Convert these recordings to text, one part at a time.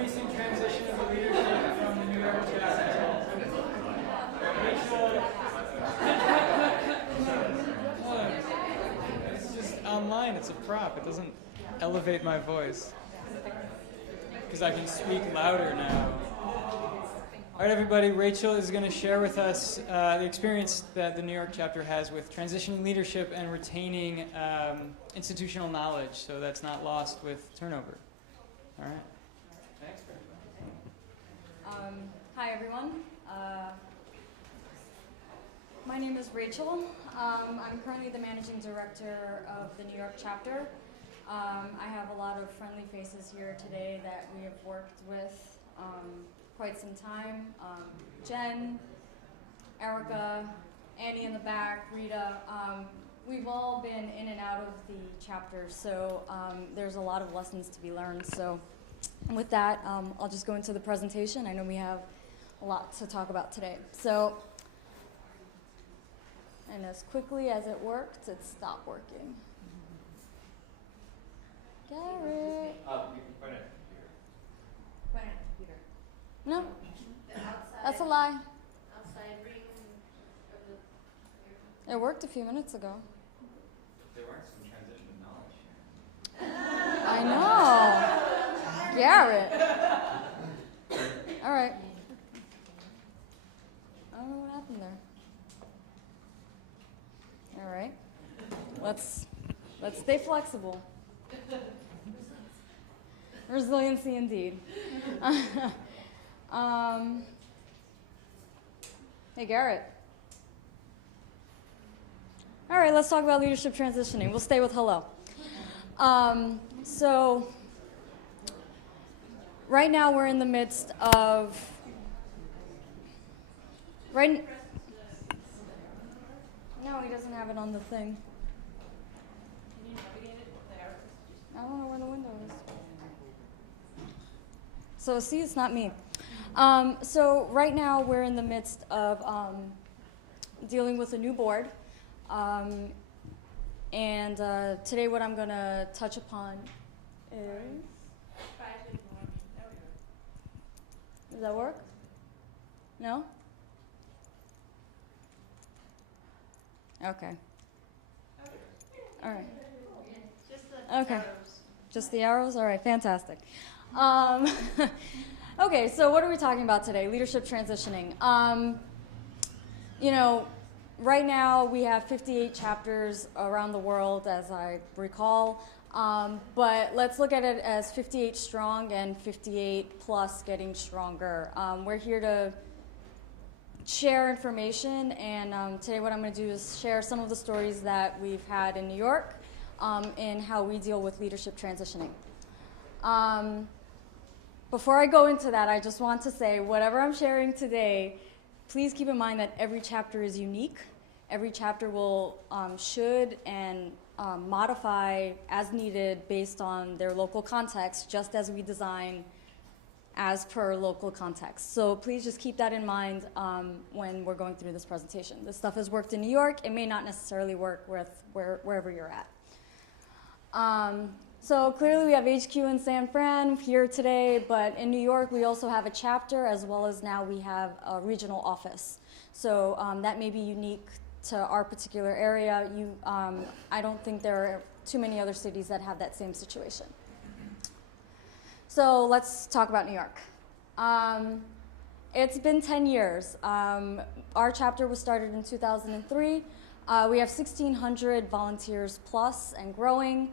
recent transition of the leadership from the New York chapter. Rachel, it's just online. It's a prop. It doesn't elevate my voice because I can speak louder now. All right, everybody. Rachel is going to share with us the experience that the New York chapter has with transitioning leadership and retaining institutional knowledge, so that's not lost with turnover. All right. Thanks. Hi, everyone. My name is Rachel. I'm currently the managing director of the New York chapter. I have a lot of friendly faces here today that we have worked with quite some time. Jen, Erica, Annie in the back, Rita. We've all been in and out of the chapter, so there's a lot of lessons to be learned. So with that, I'll just go into the presentation. I know we have a lot to talk about today. So, and as quickly as it worked, it stopped working. Garrett. You can point at the computer. Point at the computer. No, The outside, that's a lie. outside ring of the. It worked a few minutes ago. There weren't some transition of knowledge here. I know. Garrett. All right. I don't know what happened there. All right. Let's stay flexible. Resiliency indeed. Hey, Garrett. All right, let's talk about leadership transitioning. We'll stay with hello. So right now we're in the midst of no, he doesn't have it on the thing. Can you navigate it there? I don't know where the window is. So see, it's not me. So right now we're in the midst of dealing with a new board. And today what I'm going to touch upon is... Does that work? No? Okay. All right. Just the Okay. arrows. Just the arrows? All right, fantastic. Okay, so what are we talking about today? Leadership transitioning. You know, right now we have 58 chapters around the world, as I recall. But let's look at it as 58 strong and 58 plus getting stronger. We're here to share information, and today what I'm going to do is share some of the stories that we've had in New York and how we deal with leadership transitioning. Before I go into that, I just want to say whatever I'm sharing today, please keep in mind that every chapter is unique. Every chapter will should and modify as needed based on their local context, just as we design as per local context. So please just keep that in mind when we're going through this presentation. This stuff has worked in New York. It may not necessarily work with wherever you're at. So clearly we have HQ in San Fran here today, but in New York we also have a chapter, as well as now we have a regional office. So that may be unique to our particular area. I don't think there are too many other cities that have that same situation. So let's talk about New York. It's been 10 years. Our chapter was started in 2003. We have 1,600 volunteers plus and growing.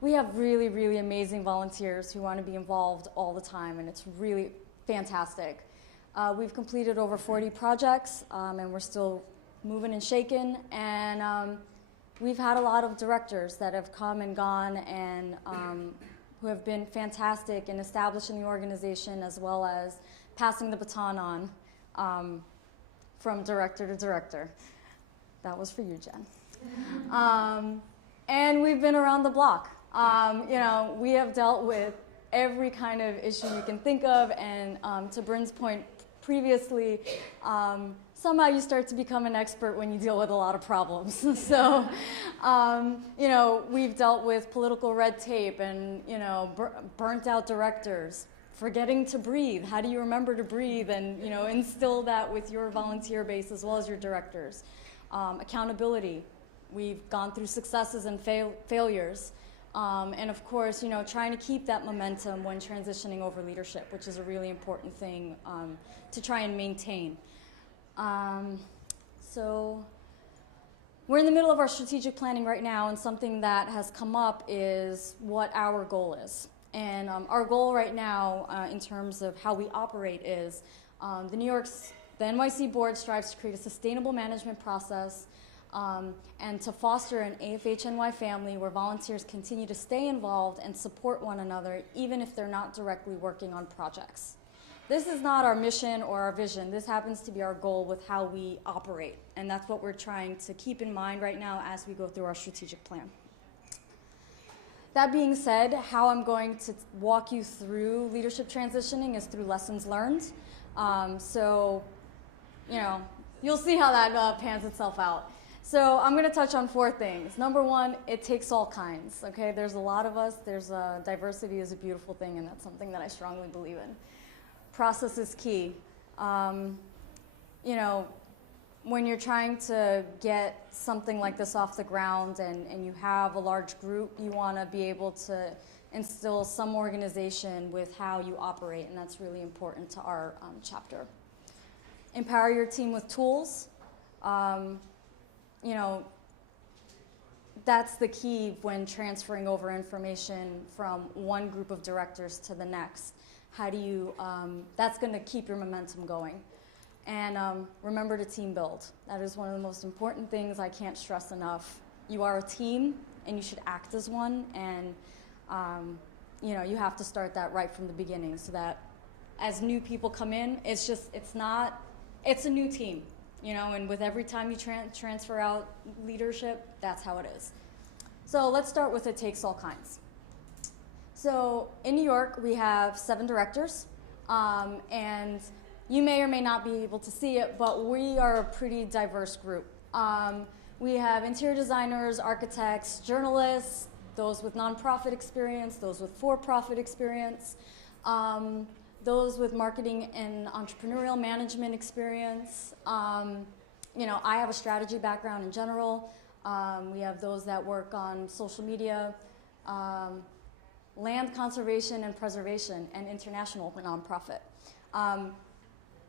We have really, really amazing volunteers who want to be involved all the time, and it's really fantastic. We've completed over 40 projects, and we're still moving and shaking. And we've had a lot of directors that have come and gone, and who have been fantastic in establishing the organization, as well as passing the baton on from director to director. That was for you, Jen. And we've been around the block. You know, we have dealt with every kind of issue you can think of, and to Bryn's point previously, somehow you start to become an expert when you deal with a lot of problems. So, you know, we've dealt with political red tape and, you know, burnt out directors, forgetting to breathe. How do you remember to breathe and instill that with your volunteer base as well as your directors? Accountability. We've gone through successes and failures. And of course, trying to keep that momentum when transitioning over leadership, which is a really important thing to try and maintain. So we're in the middle of our strategic planning right now, and something that has come up is what our goal is. And our goal right now, in terms of how we operate, is the NYC board strives to create a sustainable management process and to foster an AFHNY family where volunteers continue to stay involved and support one another, even if they're not directly working on projects. This is not our mission or our vision. This happens to be our goal with how we operate, and that's what we're trying to keep in mind right now as we go through our strategic plan. That being said, how I'm going to walk you through leadership transitioning is through lessons learned. So, you'll see how that pans itself out. So I'm going to touch on 4 things. Number 1, it takes all kinds. Okay, there's a lot of us. Diversity is a beautiful thing, and that's something that I strongly believe in. Process is key. When you're trying to get something like this off the ground and you have a large group, you want to be able to instill some organization with how you operate, and that's really important to our chapter. Empower your team with tools. That's the key when transferring over information from one group of directors to the next. How do you, that's going to keep your momentum going. And remember to team build. That is one of the most important things I can't stress enough. You are a team, and you should act as one, and you have to start that right from the beginning so that as new people come in, it's a new team, and with every time you transfer out leadership, that's how it is. So let's start with it takes all kinds. So in New York, we have 7 directors, and you may or may not be able to see it, but we are a pretty diverse group. We have interior designers, architects, journalists, those with nonprofit experience, those with for-profit experience, those with marketing and entrepreneurial management experience. I have a strategy background in general. We have those that work on social media, land conservation and preservation, and international nonprofit.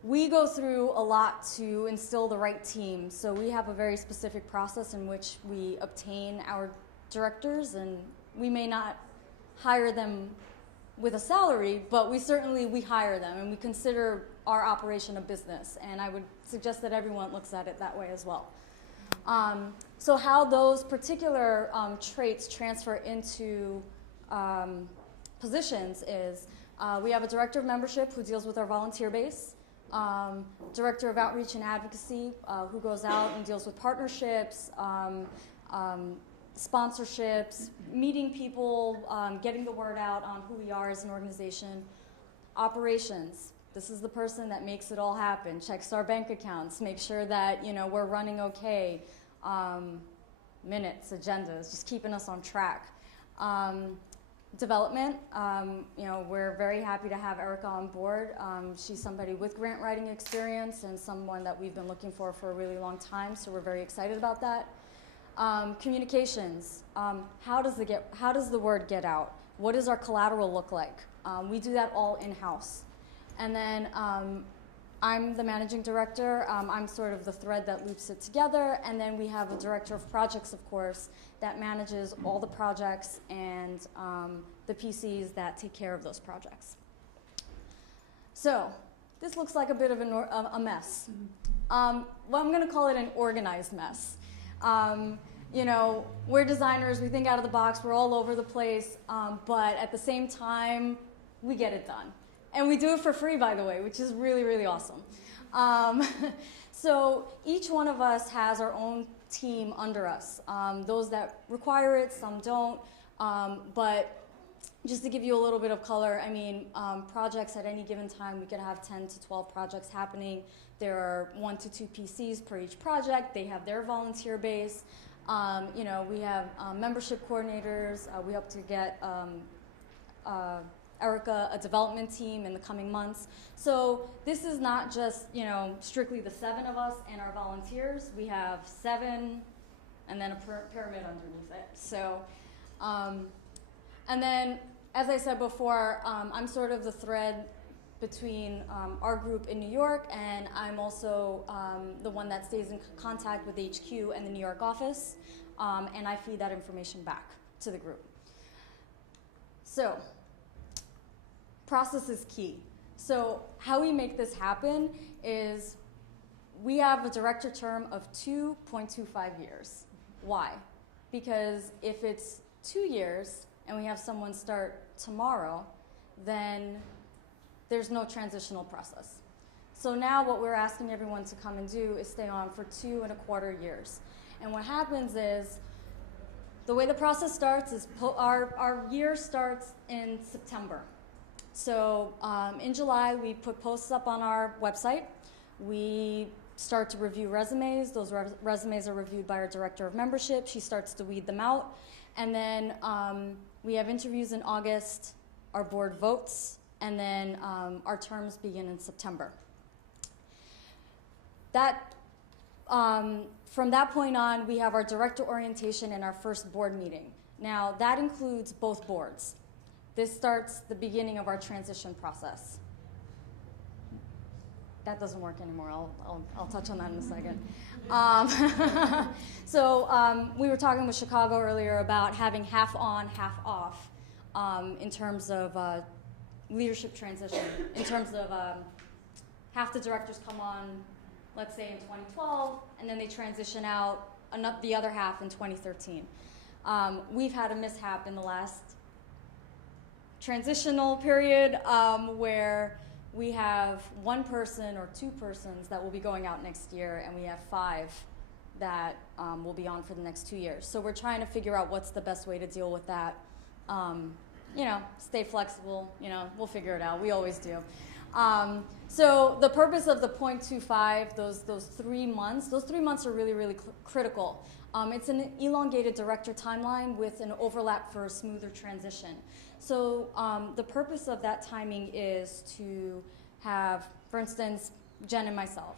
We go through a lot to instill the right team, so we have a very specific process in which we obtain our directors, and we may not hire them with a salary, but we hire them, and we consider our operation a business, and I would suggest that everyone looks at it that way as well. So how those particular traits transfer into positions is we have a director of membership who deals with our volunteer base, director of outreach and advocacy who goes out and deals with partnerships, sponsorships, meeting people, getting the word out on who we are as an organization. Operations, this is the person that makes it all happen, checks our bank accounts, makes sure that we're running okay, minutes, agendas, just keeping us on track. Development, we're very happy to have Erica on board. She's somebody with grant writing experience and someone that we've been looking for a really long time, so we're very excited about that. Communications, how does the word get out? What does our collateral look like? We do that all in-house. And then I'm the managing director. I'm sort of the thread that loops it together. And then we have a director of projects, of course, that manages all the projects and the PCs that take care of those projects. So this looks like a bit of a mess. Well, I'm going to call it an organized mess. We're designers, we think out of the box, we're all over the place, but at the same time, we get it done. And we do it for free, by the way, which is really, really awesome. So each one of us has our own team under us. Those that require it, some don't. But just to give you a little bit of color, projects at any given time, we could have 10 to 12 projects happening. There are 1 to 2 PCs per each project. They have their volunteer base. We have membership coordinators. We hope to get Erica a development team in the coming months. So this is not just, you know, strictly the 7 of us and our volunteers. We have 7 and then a pyramid underneath it. So, and then, as I said before, I'm sort of the thread between our group in New York, and I'm also the one that stays in contact with HQ and the New York office, and I feed that information back to the group. So, process is key. So how we make this happen is we have a director term of 2.25 years. Why? Because if it's 2 years and we have someone start tomorrow, then there's no transitional process. So now what we're asking everyone to come and do is stay on for 2.25 years. And what happens is, the way the process starts is our year starts in September. So in July, we put posts up on our website. We start to review resumes. Those resumes are reviewed by our director of membership. She starts to weed them out. And then we have interviews in August. Our board votes. And then our terms begin in September. From that point on, we have our director orientation and our first board meeting. Now, that includes both boards. This starts the beginning of our transition process. That doesn't work anymore. I'll touch on that in a second. So we were talking with Chicago earlier about having half on, half off in terms of leadership transition. In terms of half the directors come on, let's say in 2012, and then they transition out the other half in 2013. We've had a mishap in the last transitional period where we have 1 person or 2 persons that will be going out next year, and we have 5 that will be on for the next 2 years. So we're trying to figure out what's the best way to deal with that. You know, stay flexible, you know, we'll figure it out. We always do. So the purpose of the 0.25, those 3 months, those 3 months are really, really critical. It's an elongated director timeline with an overlap for a smoother transition. So the purpose of that timing is to have, for instance, Jen and myself.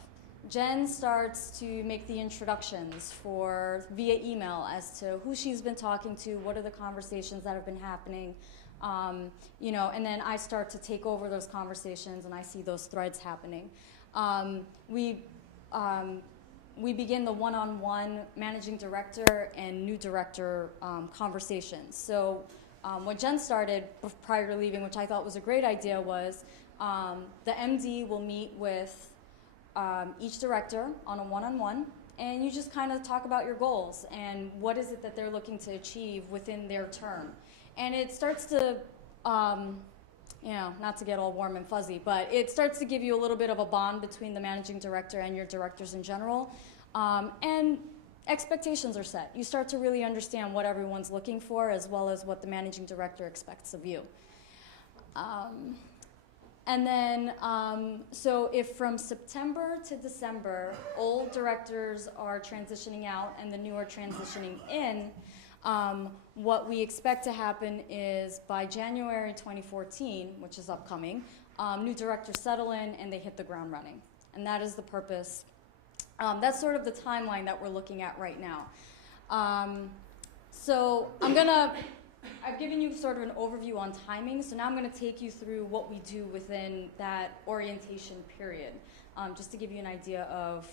Jen starts to make the introductions via email as to who she's been talking to, what are the conversations that have been happening, you know, and then I start to take over those conversations and I see those threads happening. We begin the one-on-one managing director and new director conversations. So what Jen started prior to leaving, which I thought was a great idea, was the MD will meet with each director on a one-on-one, and you just kind of talk about your goals and what is it that they're looking to achieve within their term. And it starts to, you know, not to get all warm and fuzzy, but it starts to give you a little bit of a bond between the managing director and your directors in general. And expectations are set. You start to really understand what everyone's looking for as well as what the managing director expects of you. And then, so if from September to December, old directors are transitioning out and the new are transitioning in, what we expect to happen is by January 2014, which is upcoming, new directors settle in and they hit the ground running. And that is the purpose. That's sort of the timeline that we're looking at right now. So I've given you sort of an overview on timing, so now I'm going to take you through what we do within that orientation period, just to give you an idea of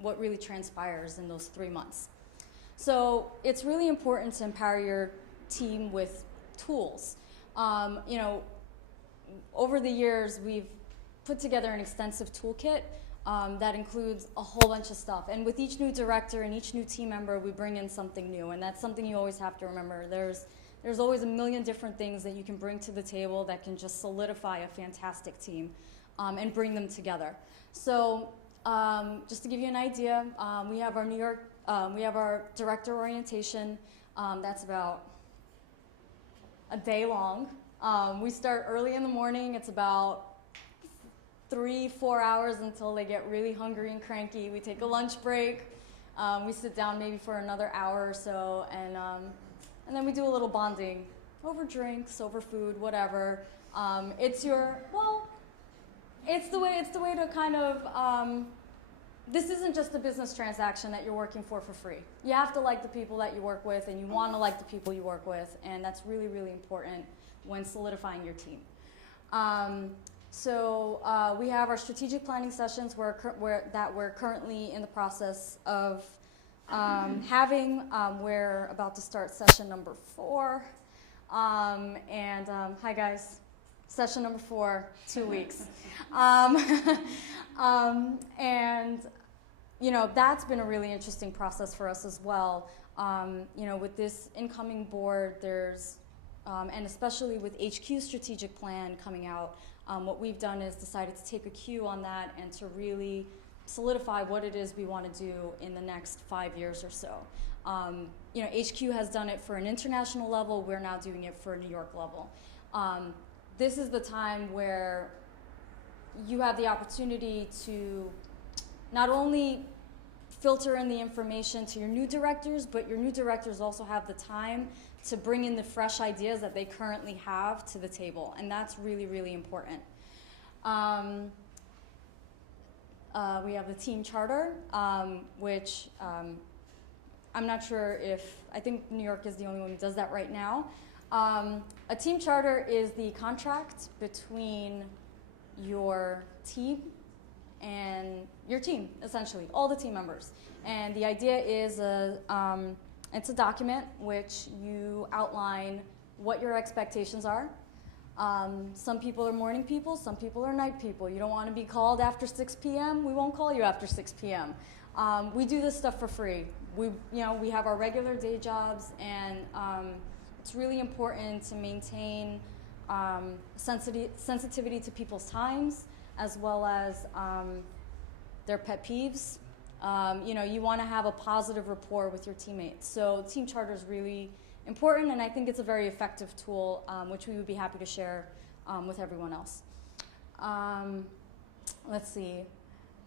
what really transpires in those 3 months. So it's really important to empower your team with tools. You know, over the years, we've put together an extensive toolkit that includes a whole bunch of stuff. And with each new director and each new team member, we bring in something new. And that's something you always have to remember. There's always a million different things that you can bring to the table that can just solidify a fantastic team and bring them together. So just to give you an idea, we have our director orientation. That's about a day long. We start early in the morning. It's about 3-4 hours until they get really hungry and cranky. We take a lunch break. We sit down maybe for another hour or so, and then we do a little bonding over drinks, over food, whatever. It's the way to kind of, this isn't just a business transaction that you're working for free. You have to like the people that you work with, and you want to like the people you work with, and that's really, really important when solidifying your team. We have our strategic planning sessions that we're currently in the process of having. We're about to start session number 4. Hi guys, session number 4, 2 weeks. That's been a really interesting process for us as well. With this incoming board, there's, and especially with HQ strategic plan coming out, what we've done is decided to take a cue on that and to really solidify what it is we want to do in the next 5 years or so. HQ has done it for an international level. We're now doing it for a New York level. This is the time where you have the opportunity to not only filter in the information to your new directors, but your new directors also have the time to bring in the fresh ideas that they currently have to the table, and that's really, really important. We have the team charter, which I'm not sure I think New York is the only one who does that right now. A team charter is the contract between your team and your team, essentially, all the team members. And the idea is it's a document which you outline what your expectations are. Some people are morning people, some people are night people. You don't want to be called after 6 p.m., we won't call you after 6 p.m. We do this stuff for free. We have our regular day jobs, and it's really important to maintain sensitivity to people's times, as well as their pet peeves. You want to have a positive rapport with your teammates. So team charter is really important, and I think it's a very effective tool, which we would be happy to share with everyone else. Let's see.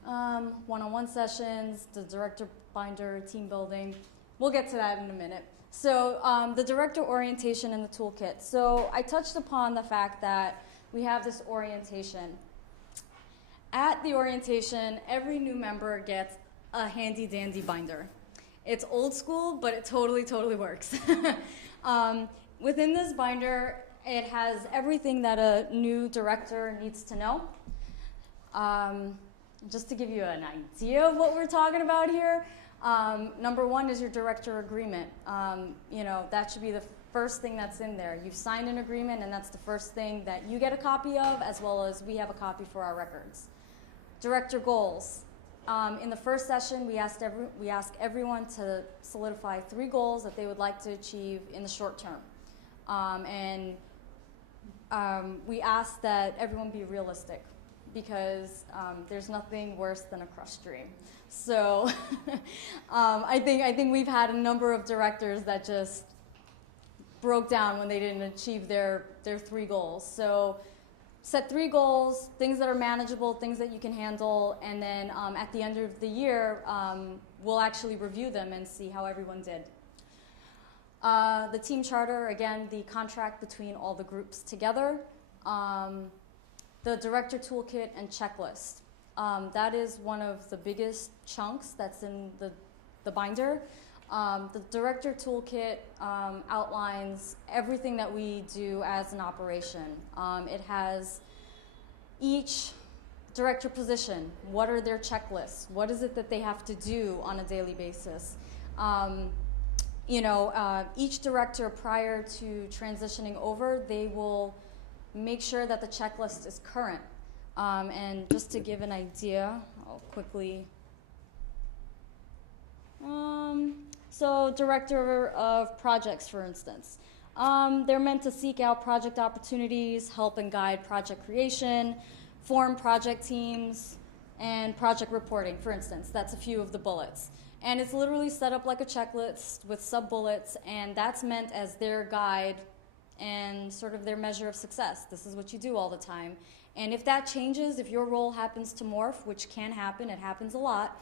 One-on-one sessions, the director binder, team building. We'll get to that in a minute. So the director orientation in the toolkit. So I touched upon the fact that we have this orientation. At the orientation, every new member gets a handy dandy binder. It's old school, but it totally, totally works. Within this binder, it has everything that a new director needs to know. Just to give you an idea of what we're talking about here, number 1 is your director agreement. That should be the first thing that's in there. You've signed an agreement, and that's the first thing that you get a copy of, as well as we have a copy for our records. Director goals. In the first session, we ask everyone to solidify 3 goals that they would like to achieve in the short term. We ask that everyone be realistic, because there's nothing worse than a crushed dream. So I think we've had a number of directors that just broke down when they didn't achieve their 3 goals. So set 3 goals, things that are manageable, things that you can handle, and then at the end of the year, we'll actually review them and see how everyone did. The team charter, again, the contract between all the groups together. The director toolkit and checklist. That is one of the biggest chunks that's in the binder. The director toolkit outlines everything that we do as an operation. It has each director position. What are their checklists? What is it that they have to do on a daily basis? Each director, prior to transitioning over, they will make sure that the checklist is current. And just to give an idea, I'll quickly. So director of projects, for instance. They're meant to seek out project opportunities, help and guide project creation, form project teams, and project reporting, for instance. That's a few of the bullets. And it's literally set up like a checklist with sub-bullets, and that's meant as their guide and sort of their measure of success. This is what you do all the time. And if that changes, if your role happens to morph, which can happen, it happens a lot,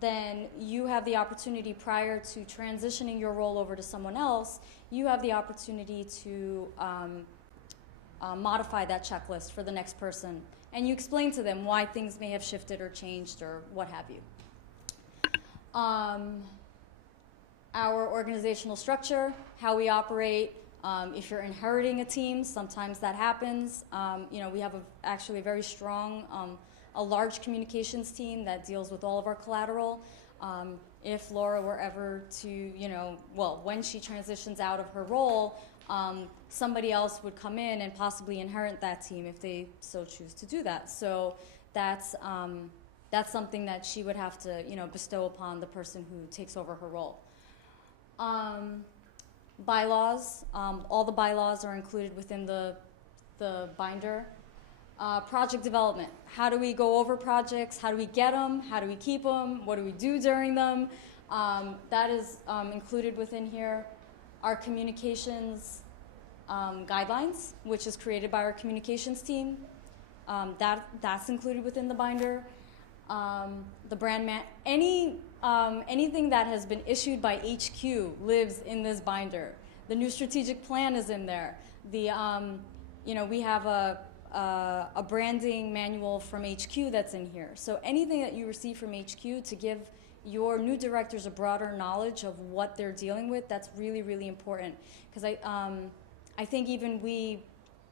then you have the opportunity, prior to transitioning your role over to someone else, you have the opportunity to modify that checklist for the next person. And you explain to them why things may have shifted or changed or what have you. Our organizational structure, how we operate. If you're inheriting a team, sometimes that happens. We have actually a very strong, a large communications team that deals with all of our collateral. If Laura were ever to, when she transitions out of her role, somebody else would come in and possibly inherit that team if they so choose to do that. So that's something that she would have to, bestow upon the person who takes over her role. Bylaws, all the bylaws are included within the binder. Project development, how do we go over projects, how do we get them, how do we keep them, what do we do during them, that is included within here. Our communications guidelines, which is created by our communications team, that's included within the binder. The brand anything that has been issued by HQ lives in this binder. The new strategic plan is in there. We have a branding manual from HQ that's in here. So anything that you receive from HQ to give your new directors a broader knowledge of what they're dealing with, that's really, really important. Because I think even we,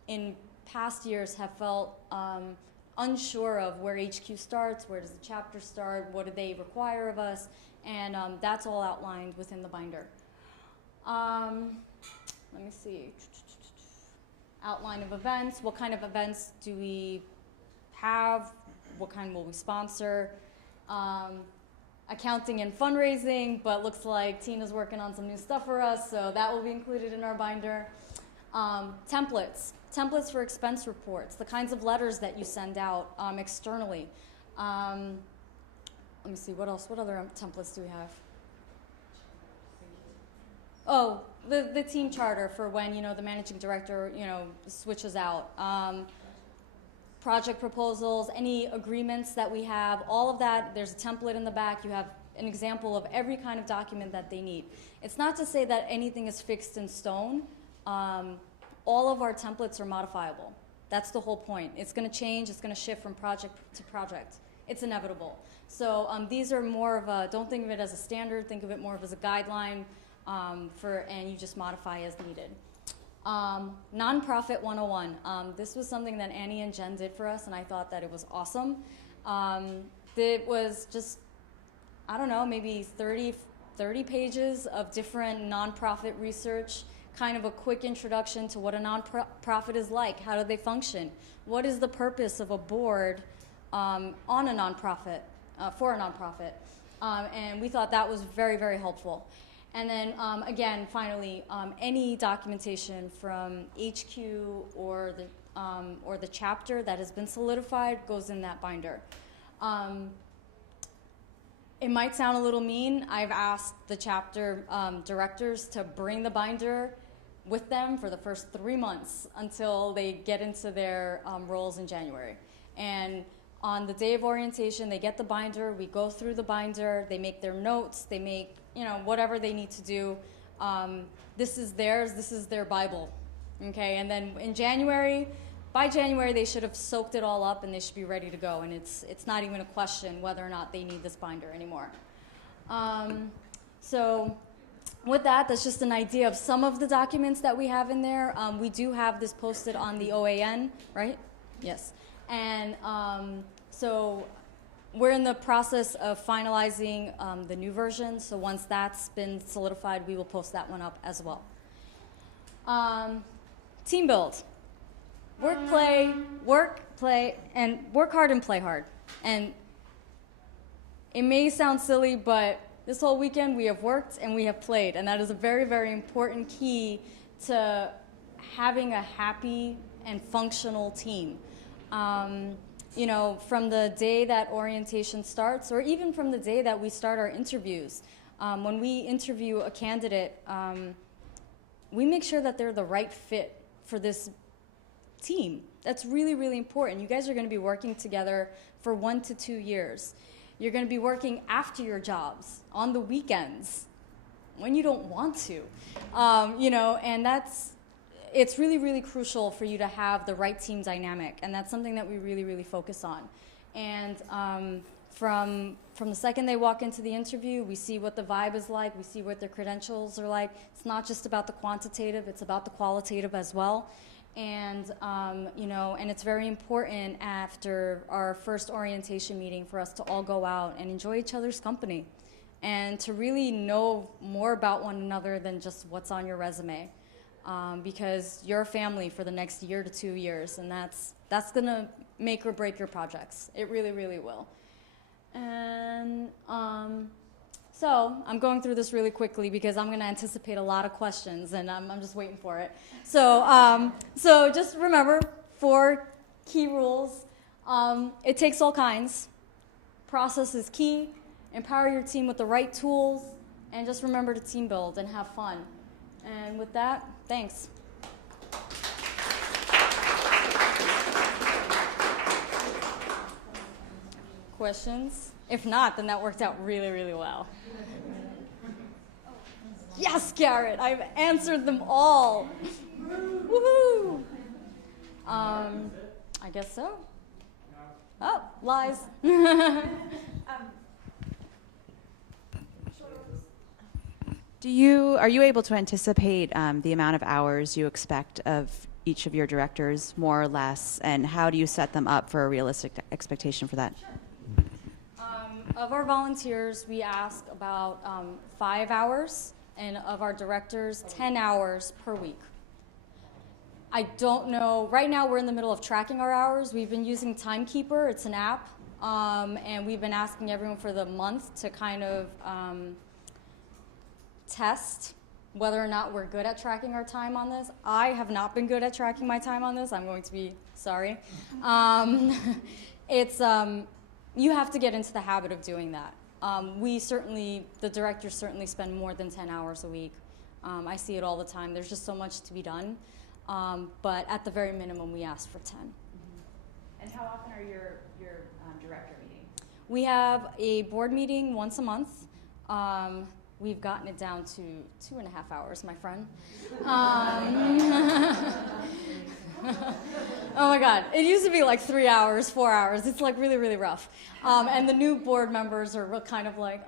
in past years, have felt unsure of where HQ starts, where does the chapter start, what do they require of us, and that's all outlined within the binder. Let me see. Outline of events, what kind of events do we have, what kind will we sponsor, accounting and fundraising, but looks like Tina's working on some new stuff for us, so that will be included in our binder. Templates for expense reports, the kinds of letters that you send out externally. Let me see, what else? What other templates do we have? Oh, the team charter for when, the managing director, switches out. Project proposals, any agreements that we have, all of that, there's a template in the back. You have an example of every kind of document that they need. It's not to say that anything is fixed in stone. All of our templates are modifiable. That's the whole point. It's going to change. It's going to shift from project to project. It's inevitable. So these are more of a, don't think of it as a standard. Think of it more of as a guideline and you just modify as needed. Nonprofit 101. This was something that Annie and Jen did for us, and I thought that it was awesome. It was just, I don't know, maybe 30 pages of different nonprofit research, kind of a quick introduction to what a nonprofit is like. How do they function? What is the purpose of a board on a nonprofit, for a nonprofit? And we thought that was very, very helpful. And then, again, finally, any documentation from HQ or the chapter that has been solidified goes in that binder. It might sound a little mean. I've asked the chapter directors to bring the binder with them for the first 3 months until they get into their roles in January. And on the day of orientation, they get the binder, we go through the binder, they make their notes, they make, whatever they need to do. This is theirs, this is their Bible, okay? And then in January, by January, they should have soaked it all up and they should be ready to go. And it's not even a question whether or not they need this binder anymore. So with that, that's just an idea of some of the documents that we have in there. We do have this posted on the OAN, right? Yes. And so we're in the process of finalizing the new version. So once that's been solidified, we will post that one up as well. Team build. Work, play, and work hard and play hard. And it may sound silly, but this whole weekend we have worked and we have played. And that is a very, very important key to having a happy and functional team. From the day that orientation starts, or even from the day that we start our interviews, when we interview a candidate, we make sure that they're the right fit for this team. That's really, really important. You guys are going to be working together for 1 to 2 years. You're going to be working after your jobs, on the weekends, when you don't want to, and it's really, really crucial for you to have the right team dynamic, and that's something that we really, really focus on. And from the second they walk into the interview, we see what the vibe is like, we see what their credentials are like. It's not just about the quantitative, it's about the qualitative as well. And, and it's very important after our first orientation meeting for us to all go out and enjoy each other's company and to really know more about one another than just what's on your resume. Because you're a family for the next year to 2 years, and that's going to make or break your projects. It really, really will. And so I'm going through this really quickly because I'm going to anticipate a lot of questions, and I'm just waiting for it. So just remember 4 key rules. It takes all kinds. Process is key. Empower your team with the right tools, and just remember to team build and have fun. And with that, thanks. Questions? If not, then that worked out really, really well. Yes, Garrett, I've answered them all. Woohoo! I guess so. Oh, lies. Are you able to anticipate the amount of hours you expect of each of your directors, more or less, and how do you set them up for a realistic expectation for that? Of our volunteers, we ask about 5 hours, and of our directors, 10 hours per week. I don't know. Right now, we're in the middle of tracking our hours. We've been using Timekeeper. It's an app, and we've been asking everyone for the month to kind of test whether or not we're good at tracking our time on this. I have not been good at tracking my time on this. I'm going to be sorry. You have to get into the habit of doing that. The directors certainly spend more than 10 hours a week. I see it all the time. There's just so much to be done. But at the very minimum, we ask for 10. Mm-hmm. And how often are your director meetings? We have a board meeting once a month. We've gotten it down to 2.5 hours, my friend. Oh my God, it used to be like 3 hours, 4 hours. It's like really, really rough. And the new board members are kind of like,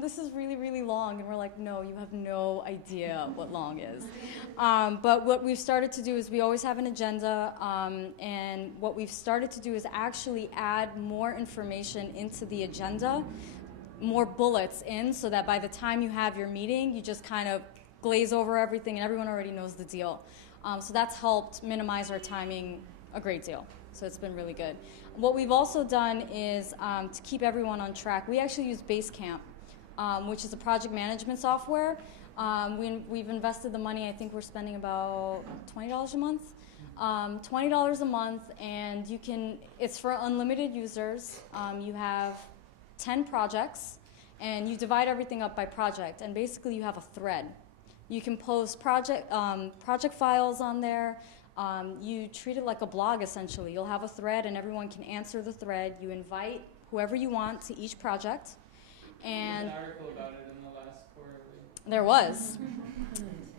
this is really, really long. And we're like, no, you have no idea what long is. But what we've started to do is we always have an agenda. And what we've started to do is actually add more information into the agenda, more bullets in, so that by the time you have your meeting, you just kind of glaze over everything and everyone already knows the deal. So that's helped minimize our timing a great deal. So it's been really good. What we've also done is to keep everyone on track, we actually use Basecamp, which is a project management software. We've invested the money. I think we're spending about $20 a month. $20 a month, and it's for unlimited users. You have 10 projects, and you divide everything up by project, and basically you have a thread. You can post project files on there. You treat it like a blog, essentially. You'll have a thread, and everyone can answer the thread. You invite whoever you want to each project. And there's an article about it in the last quarterly. There was.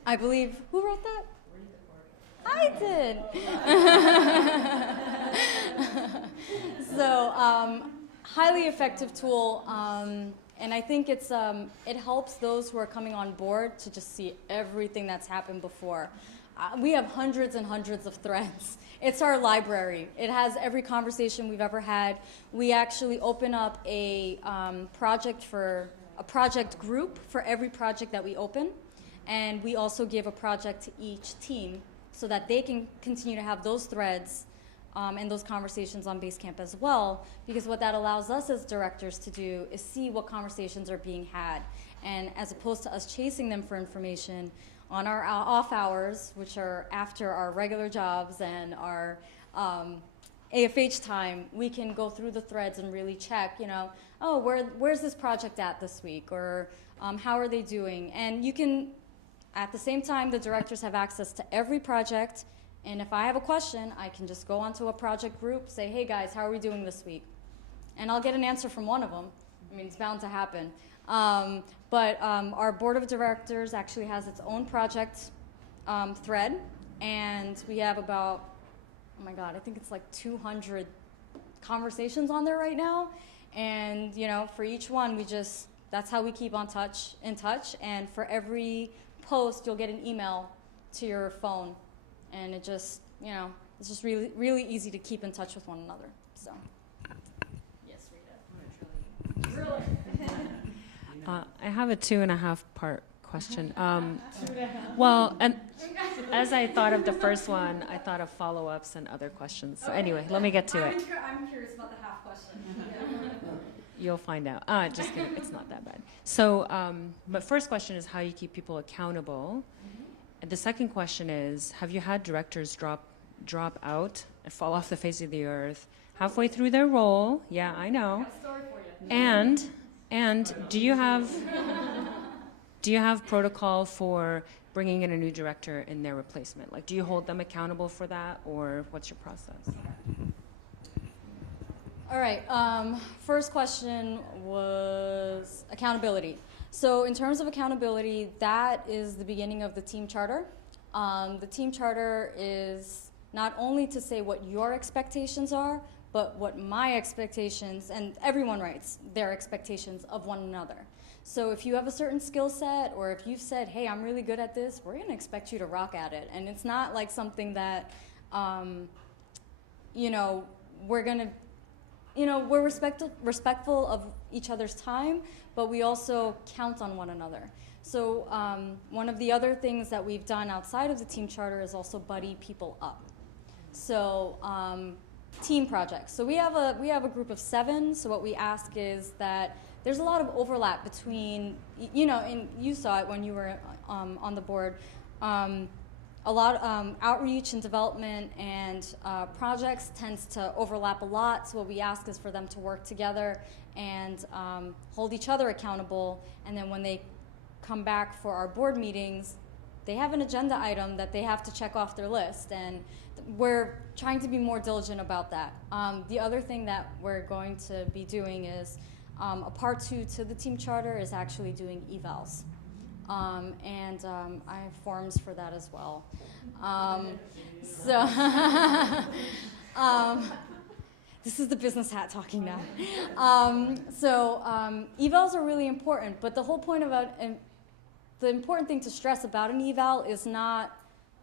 I believe, who wrote that? I did. So, highly effective tool. And I think it helps those who are coming on board to just see everything that's happened before. We have hundreds and hundreds of threads. It's our library. It has every conversation we've ever had. We actually open up a project group for every project that we open. And we also give a project to each team so that they can continue to have those threads and those conversations on Basecamp as well, because what that allows us as directors to do is see what conversations are being had. And as opposed to us chasing them for information on our off hours, which are after our regular jobs and our AFH time, we can go through the threads and really check, where's this project at this week, or how are they doing? And you can, at the same time, the directors have access to every project. And if I have a question, I can just go onto a project group, say, hey guys, how are we doing this week? And I'll get an answer from one of them. I mean, it's bound to happen. But our board of directors actually has its own project thread, and we have about, oh my God, I think it's like 200 conversations on there right now. And, you know, for each one, that's how we keep in touch. And for every post, you'll get an email to your phone. And it just, you know, it's just really, really easy to keep in touch with one another. So, yes, Rita. I have a 2.5-part question. Well, and as I thought of the first one, I thought of follow-ups and other questions. So anyway, let me get to it. I'm curious about the half question. You'll find out. Just kidding. It's not that bad. So, but first question is how you keep people accountable. And the second question is, have you had directors drop out and fall off the face of the earth halfway through their role? Yeah, I know. Story for you. And do you have protocol for bringing in a new director in their replacement? Like, do you hold them accountable for that, or what's your process? All right. First question was accountability. So in terms of accountability, that is the beginning of the team charter. The team charter is not only to say what your expectations are, but what my expectations, and everyone writes their expectations of one another. So if you have a certain skill set, or if you've said, hey, I'm really good at this, we're going to expect you to rock at it. And it's not like something that, you know, we're going to, you know, we're respectful of each other's time, but we also count on one another. So one of the other things that we've done outside of the team charter is also buddy people up. So team projects. So we have a group of 7. So what we ask is that there's a lot of overlap between, you know, and you saw it when you were on the board. A lot of outreach and development and projects tends to overlap a lot. So what we ask is for them to work together and hold each other accountable. And then when they come back for our board meetings, they have an agenda item that they have to check off their list. And we're trying to be more diligent about that. The other thing that we're going to be doing is a part 2 to the team charter is actually doing evals. And I have forms for that as well. This is the business hat talking now. Evals are really important, but the whole point about, the important thing to stress about an eval is not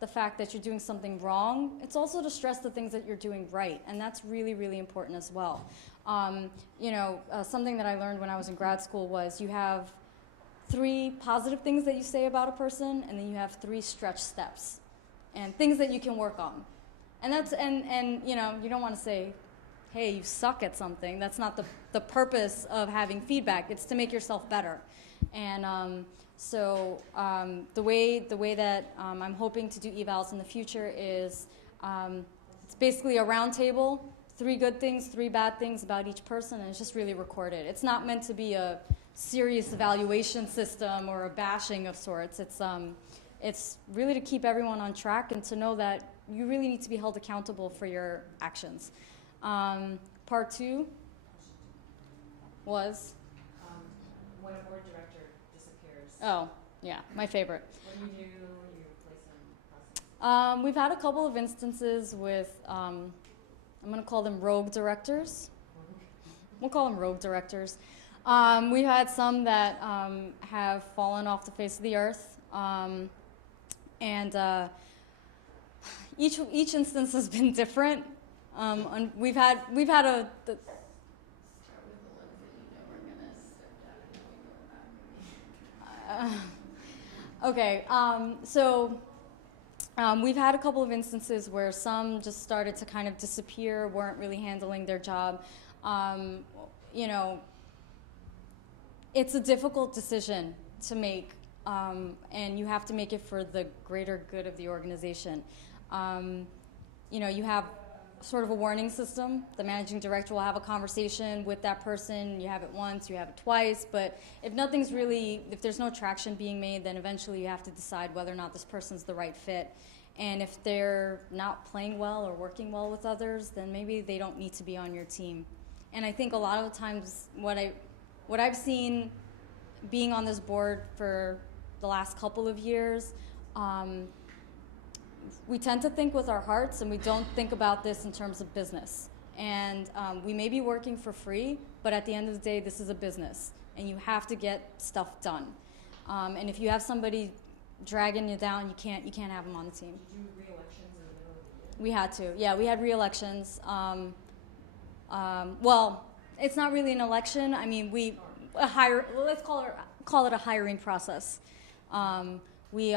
the fact that you're doing something wrong. It's also to stress the things that you're doing right, and that's really, really important as well. You know, something that I learned when I was in grad school was you have 3 positive things that you say about a person, and then you have 3 stretch steps and things that you can work on. And that's, and you know, you don't want to say, hey, you suck at something. That's not the purpose of having feedback. It's to make yourself better. And the way that I'm hoping to do evals in the future is it's basically a round table, 3 good things, 3 bad things about each person, and it's just really recorded. It's not meant to be a serious evaluation system or a bashing of sorts. It's really to keep everyone on track and to know that you really need to be held accountable for your actions. Part 2 was? When a board director disappears. Oh, yeah, my favorite. What do? You replace them? We've had a couple of instances with, I'm going to call them rogue directors. We'll call them rogue directors. We've had some that have fallen off the face of the earth. Each instance has been different. And we've had a... Okay, we've had a couple of instances where some just started to kind of disappear, weren't really handling their job. You know, it's a difficult decision to make, and you have to make it for the greater good of the organization. You know, you have sort of a warning system. The managing director will have a conversation with that person. You have it once, you have it twice, but if there's no traction being made, then eventually you have to decide whether or not this person's the right fit. And if they're not playing well or working well with others, then maybe they don't need to be on your team. And I think a lot of the times what I've seen being on this board for the last couple of years, we tend to think with our hearts, and we don't think about this in terms of business. And we may be working for free, but at the end of the day, this is a business, and you have to get stuff done. And if you have somebody dragging you down, you can't have them on the team. Did you do re-elections in the middle of the year? We had to. Yeah, we had re-elections. Well, it's not really an election. I mean, let's call it a hiring process. We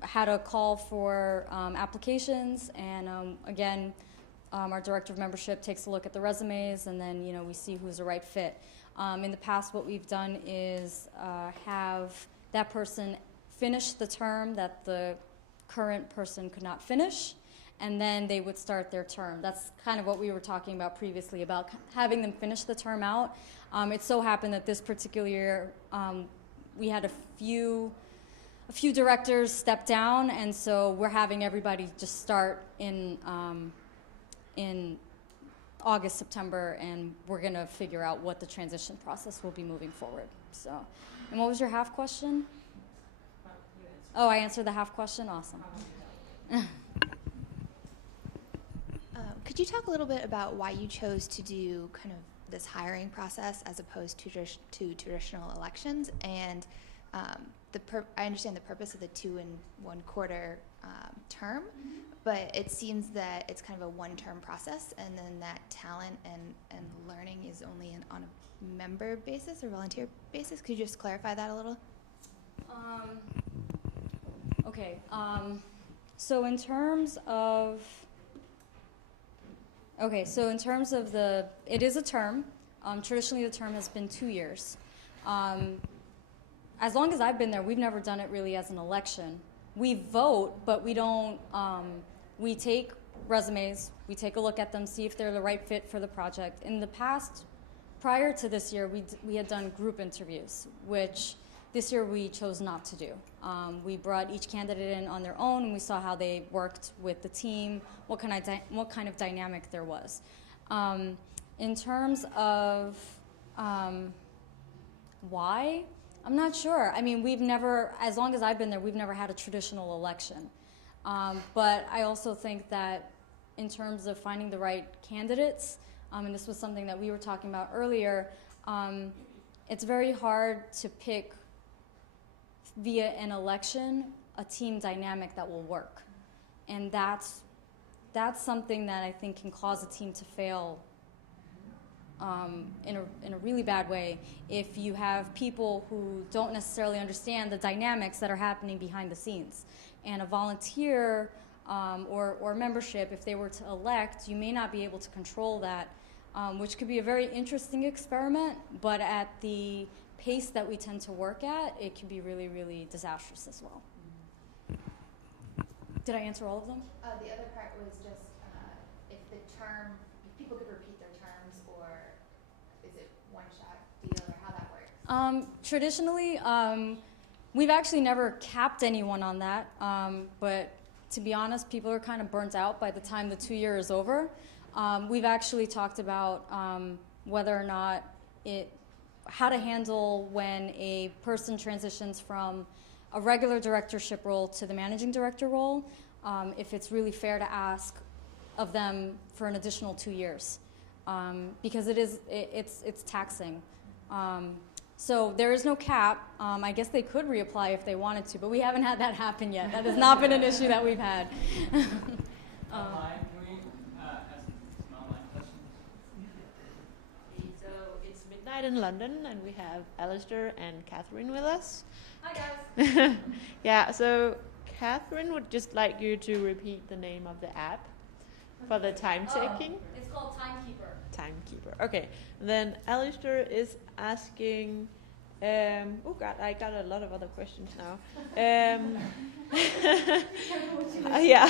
had a call for applications, and again, our director of membership takes a look at the resumes, and then we see who's the right fit. In the past, what we've done is have that person finish the term that the current person could not finish, and then they would start their term. That's kind of what we were talking about previously, about having them finish the term out. It so happened that this particular year, we had a few directors step down, and so we're having everybody just start in August, September, and we're going to figure out what the transition process will be moving forward. So, and what was your half question? Oh, I answered the half question? Awesome. Could you talk a little bit about why you chose to do kind of this hiring process as opposed to traditional elections? And I understand the purpose of the 2 1/4 term, but it seems that it's kind of a one-term process, and then that talent and learning is only on a member basis or volunteer basis. Could you just clarify that a little? Okay. So in terms of it is a term. Traditionally, the term has been 2 years. As long as I've been there, we've never done it really as an election. We vote, but we don't. We take resumes, we take a look at them, see if they're the right fit for the project. In the past, prior to this year, we had done group interviews, which this year we chose not to do. We brought each candidate in on their own, and we saw how they worked with the team, what kind of dynamic there was. In terms of why, I'm not sure. I mean, as long as I've been there, we've never had a traditional election. But I also think that in terms of finding the right candidates, and this was something that we were talking about earlier, it's very hard to pick via an election a team dynamic that will work. And that's something that I think can cause a team to fail in a really bad way if you have people who don't necessarily understand the dynamics that are happening behind the scenes. And a volunteer or membership, if they were to elect, you may not be able to control that, which could be a very interesting experiment, but at the pace that we tend to work at, it can be really, really disastrous as well. Did I answer all of them? The other part was just if people could repeat their terms, or is it one-shot deal, or how that works? Traditionally, we've actually never capped anyone on that, but to be honest, people are kind of burnt out by the time the 2 year is over. We've actually talked about whether or not how to handle when a person transitions from a regular directorship role to the managing director role, if it's really fair to ask of them for an additional 2 years, because it's taxing. So there is no cap. I guess they could reapply if they wanted to, but we haven't had that happen yet. That has not been an issue that we've had. Online, can we ask some online questions? So it's midnight in London, and we have Alistair and Catherine with us. Hi, guys. Yeah, so Catherine would just like you to repeat the name of the app for the time taking. It's called Timekeeper. Timekeeper. Okay. And then Alistair is asking. Oh God, I got a lot of other questions now. Yeah.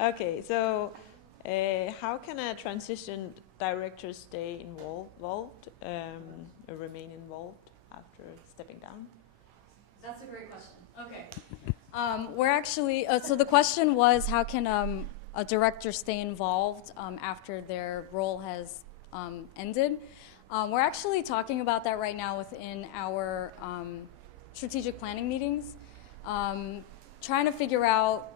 Okay. So, how can a transition director stay involved, or remain involved after stepping down? That's a great question. Okay. We're actually, so the question was, how can a director stay involved after their role has ended? We're actually talking about that right now within our strategic planning meetings. trying to figure out,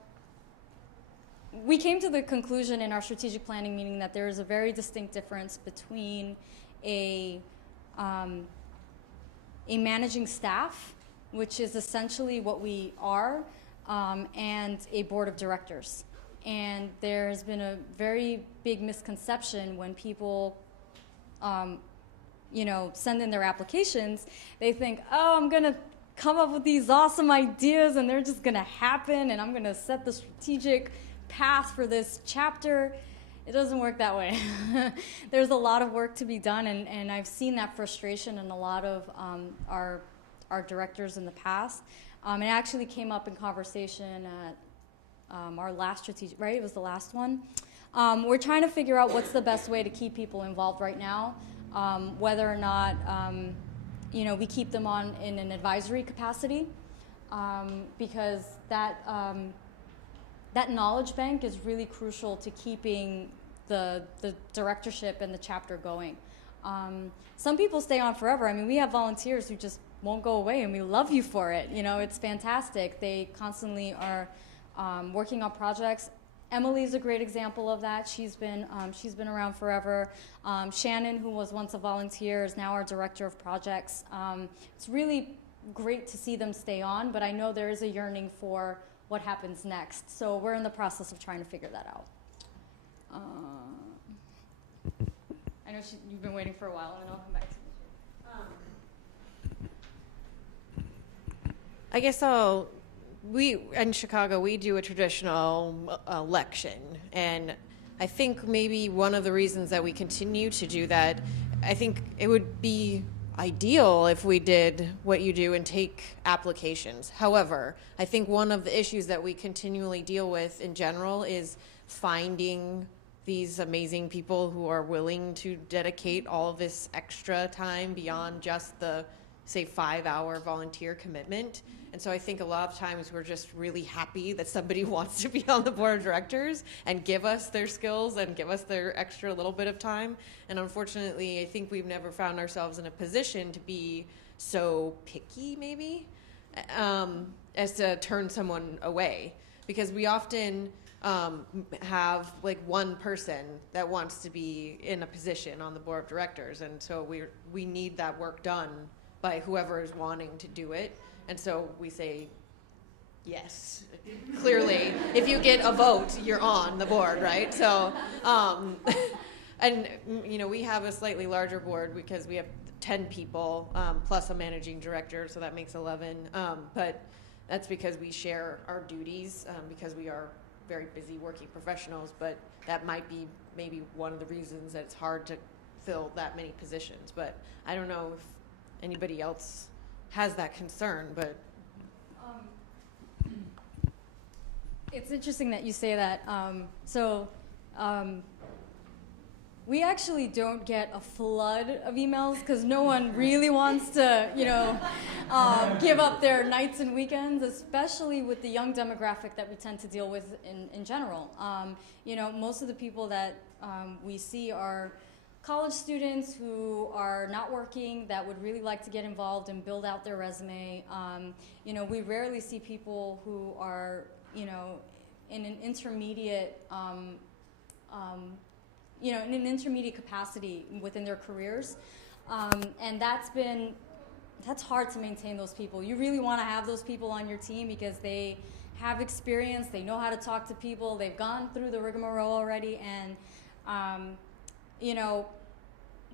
we came to the conclusion in our strategic planning meeting that there is a very distinct difference between a managing staff, which is essentially what we are, and a board of directors. And there has been a very big misconception when people send in their applications. They think, oh, I'm going to come up with these awesome ideas and they're just going to happen and I'm going to set the strategic path for this chapter. It doesn't work that way. There's a lot of work to be done, and I've seen that frustration in a lot of our directors in the past. It actually came up in conversation at our last strategic, right? It was the last one. We're trying to figure out what's the best way to keep people involved right now, whether or not we keep them on in an advisory capacity, because that knowledge bank is really crucial to keeping the directorship and the chapter going. Some people stay on forever. I mean, we have volunteers who just won't go away, and we love you for it. It's fantastic. They constantly are working on projects. Emily's a great example of that. She's been around forever. Shannon, who was once a volunteer, is now our director of projects. It's really great to see them stay on, but I know there is a yearning for what happens next. So we're in the process of trying to figure that out. I know you've been waiting for a while, and then I'll come back to you. I guess we in Chicago, we do a traditional election, and I think maybe one of the reasons that we continue to do that, I think it would be ideal if we did what you do and take applications. However, I think one of the issues that we continually deal with in general is finding these amazing people who are willing to dedicate all of this extra time beyond just the, say, 5-hour volunteer commitment. And so I think a lot of times we're just really happy that somebody wants to be on the board of directors and give us their skills and give us their extra little bit of time. And unfortunately, I think we've never found ourselves in a position to be so picky, maybe, as to turn someone away. Because we often have like one person that wants to be in a position on the board of directors. And so we need that work done by whoever is wanting to do it. And so we say, yes, clearly, if you get a vote, you're on the board, right? So, and, we have a slightly larger board because we have 10 people plus a managing director, so that makes 11. But that's because we share our duties because we are very busy working professionals, but that might be maybe one of the reasons that it's hard to fill that many positions. But I don't know if anybody else has that concern, but it's interesting that you say that. We actually don't get a flood of emails because no one really wants to, give up their nights and weekends, especially with the young demographic that we tend to deal with in general. Most of the people that we see are college students who are not working that would really like to get involved and build out their resume. We rarely see people who are, in an intermediate, in an intermediate capacity within their careers. And that's hard to maintain those people. You really want to have those people on your team because they have experience, they know how to talk to people, they've gone through the rigmarole already, and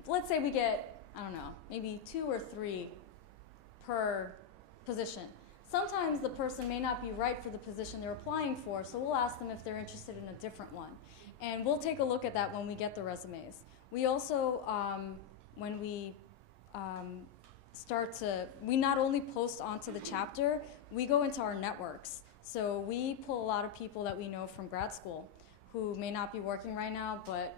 let's say we get, maybe 2 or 3 per position. Sometimes the person may not be right for the position they're applying for, so we'll ask them if they're interested in a different one. And we'll take a look at that when we get the resumes. We also, when we we not only post onto the chapter, we go into our networks. So we pull a lot of people that we know from grad school who may not be working right now, but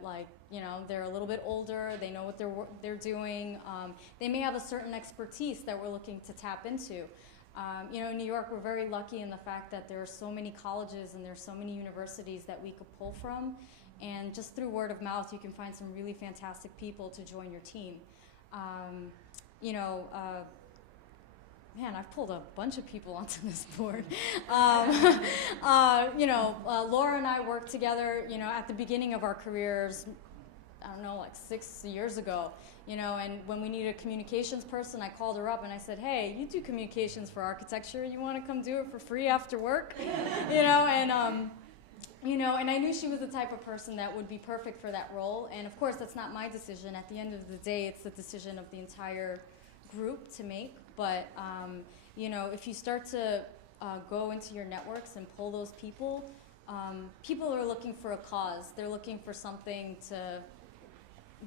they're a little bit older, they know what they're doing. They may have a certain expertise that we're looking to tap into. In New York, we're very lucky in the fact that there are so many colleges and there's so many universities that we could pull from. And just through word of mouth, you can find some really fantastic people to join your team. man, I've pulled a bunch of people onto this board. Laura and I worked together, at the beginning of our careers, I don't know, like 6 years ago, and when we needed a communications person, I called her up and I said, hey, you do communications for architecture, you want to come do it for free after work? And I knew she was the type of person that would be perfect for that role, and of course that's not my decision. At the end of the day, it's the decision of the entire group to make, but if you start to go into your networks and pull those people, people are looking for a cause. They're looking for something to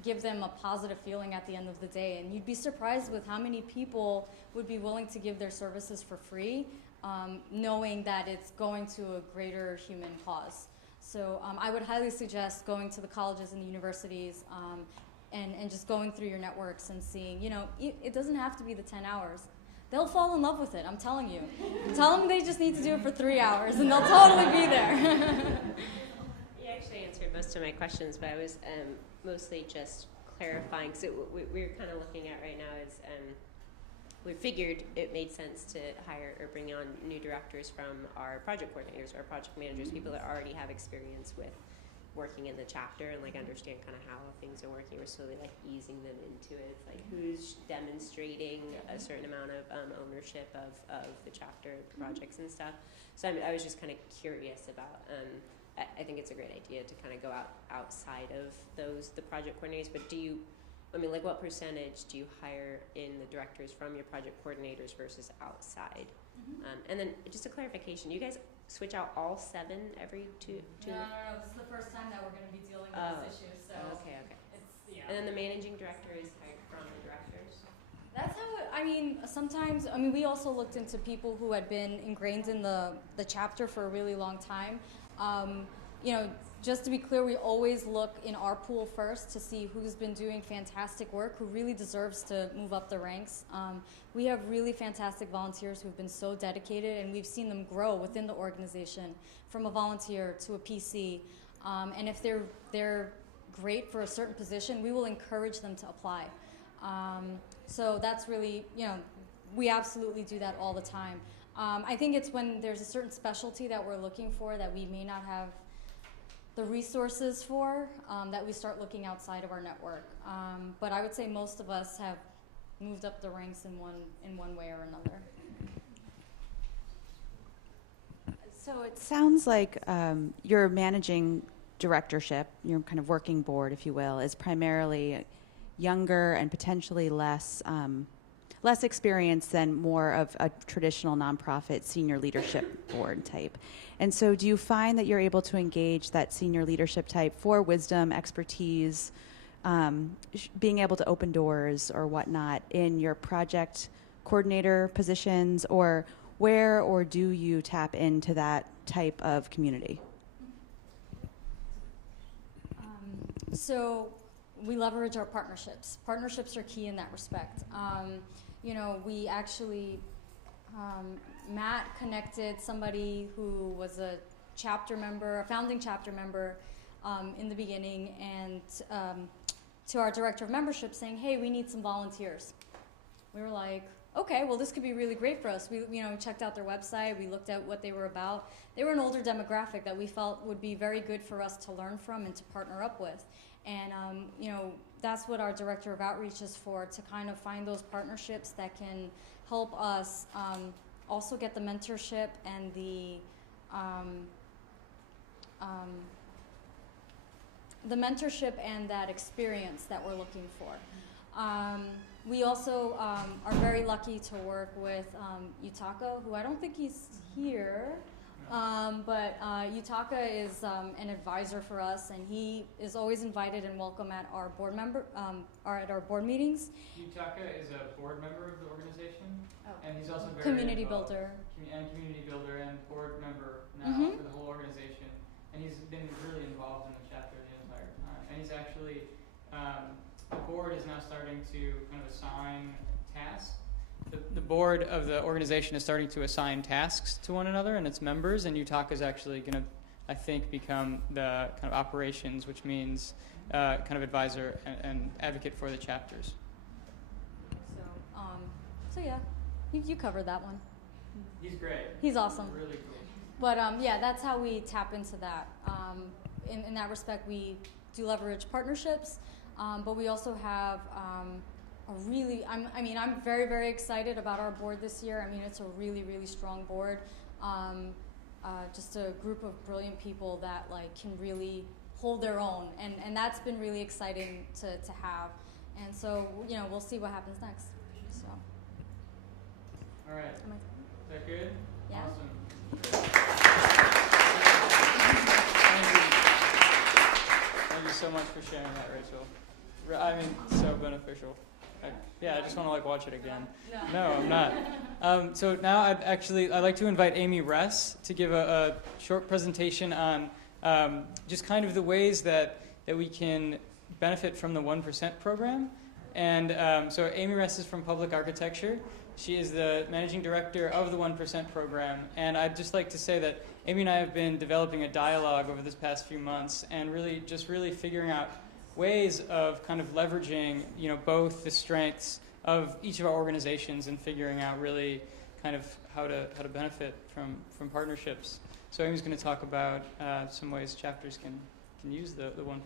give them a positive feeling at the end of the day. And you'd be surprised with how many people would be willing to give their services for free, knowing that it's going to a greater human cause. So I would highly suggest going to the colleges and the universities and just going through your networks and seeing, it doesn't have to be the 10 hours. They'll fall in love with it, I'm telling you. Tell them they just need to do it for 3 hours and they'll totally be there. You actually answered most of my questions, but I was mostly just clarifying. So what we're kind of looking at right now is we figured it made sense to hire or bring on new directors from our project coordinators, our project managers, people that already have experience with working in the chapter and understand kind of how things are working. We're slowly easing them into it. It's who's demonstrating a certain amount of ownership of the chapter projects and stuff. So I was just kind of curious about. I think it's a great idea to kind of go outside of the project coordinators. But what percentage do you hire in the directors from your project coordinators versus outside? Mm-hmm. And then just a clarification: you guys switch out all 7 every two? No. This is the first time that we're going to be dealing with this issue. So okay. It's, And then the managing director is hired from the directors. That's how sometimes, we also looked into people who had been ingrained in the chapter for a really long time. Just to be clear, we always look in our pool first to see who's been doing fantastic work, who really deserves to move up the ranks. We have really fantastic volunteers who've been so dedicated, and we've seen them grow within the organization from a volunteer to a PC. And if they're great for a certain position, we will encourage them to apply. So that's really, we absolutely do that all the time. I think it's when there's a certain specialty that we're looking for that we may not have the resources for, that we start looking outside of our network. But I would say most of us have moved up the ranks in one way or another. So it sounds like your managing directorship, your kind of working board, if you will, is primarily younger and potentially less experienced than more of a traditional nonprofit senior leadership board type. And so do you find that you're able to engage that senior leadership type for wisdom, expertise, being able to open doors or whatnot in your project coordinator positions, or where or do you tap into that type of community? So we leverage our partnerships. Partnerships are key in that respect. We actually, Matt connected somebody who was a chapter member, a founding chapter member in the beginning, and to our director of membership saying, hey, we need some volunteers. We were like, okay, well, this could be really great for us. We checked out their website. We looked at what they were about. They were an older demographic that we felt would be very good for us to learn from and to partner up with. And, that's what our director of outreach is for, to kind of find those partnerships that can help us also get the mentorship and the mentorship and that experience that we're looking for. We also are very lucky to work with Yutaka, who I don't think he's here, but Yutaka is an advisor for us, and he is always invited and welcome at our board meetings. Yutaka is a board member of the organization, and he's also very community builder and board member now for the whole organization, and he's been really involved in the chapter the entire time. And he's actually the board is now starting to kind of assign tasks. The board of the organization is starting to assign tasks to one another and its members, and Yutaka is actually going to, I think, become the kind of operations, which means kind of advisor and advocate for the chapters. So yeah. You covered that one. He's great. He's awesome. Really cool. But yeah, that's how we tap into that. In that respect, we do leverage partnerships, but we also have a really, I'm very, very excited about our board this year. I mean, it's a really, really strong board. Just a group of brilliant people that like can really hold their own, and that's been really exciting to have. And so, you know, we'll see what happens next. So. All right. Is that good? Yeah. Awesome. Thank you so much for sharing that, Rachel. I mean, so beneficial. I just want to like watch it again. No, I'm not. So now I'd like to invite Amy Ress to give a short presentation on just kind of the ways that we can benefit from the 1% program. And so Amy Ress is from Public Architecture. She is the managing director of the 1% program. And I'd just like to say that Amy and I have been developing a dialogue over this past few months and really figuring out ways of kind of leveraging, you know, both the strengths of each of our organizations and figuring out really kind of how to benefit from partnerships. So Amy's going to talk about some ways chapters can use the 1%.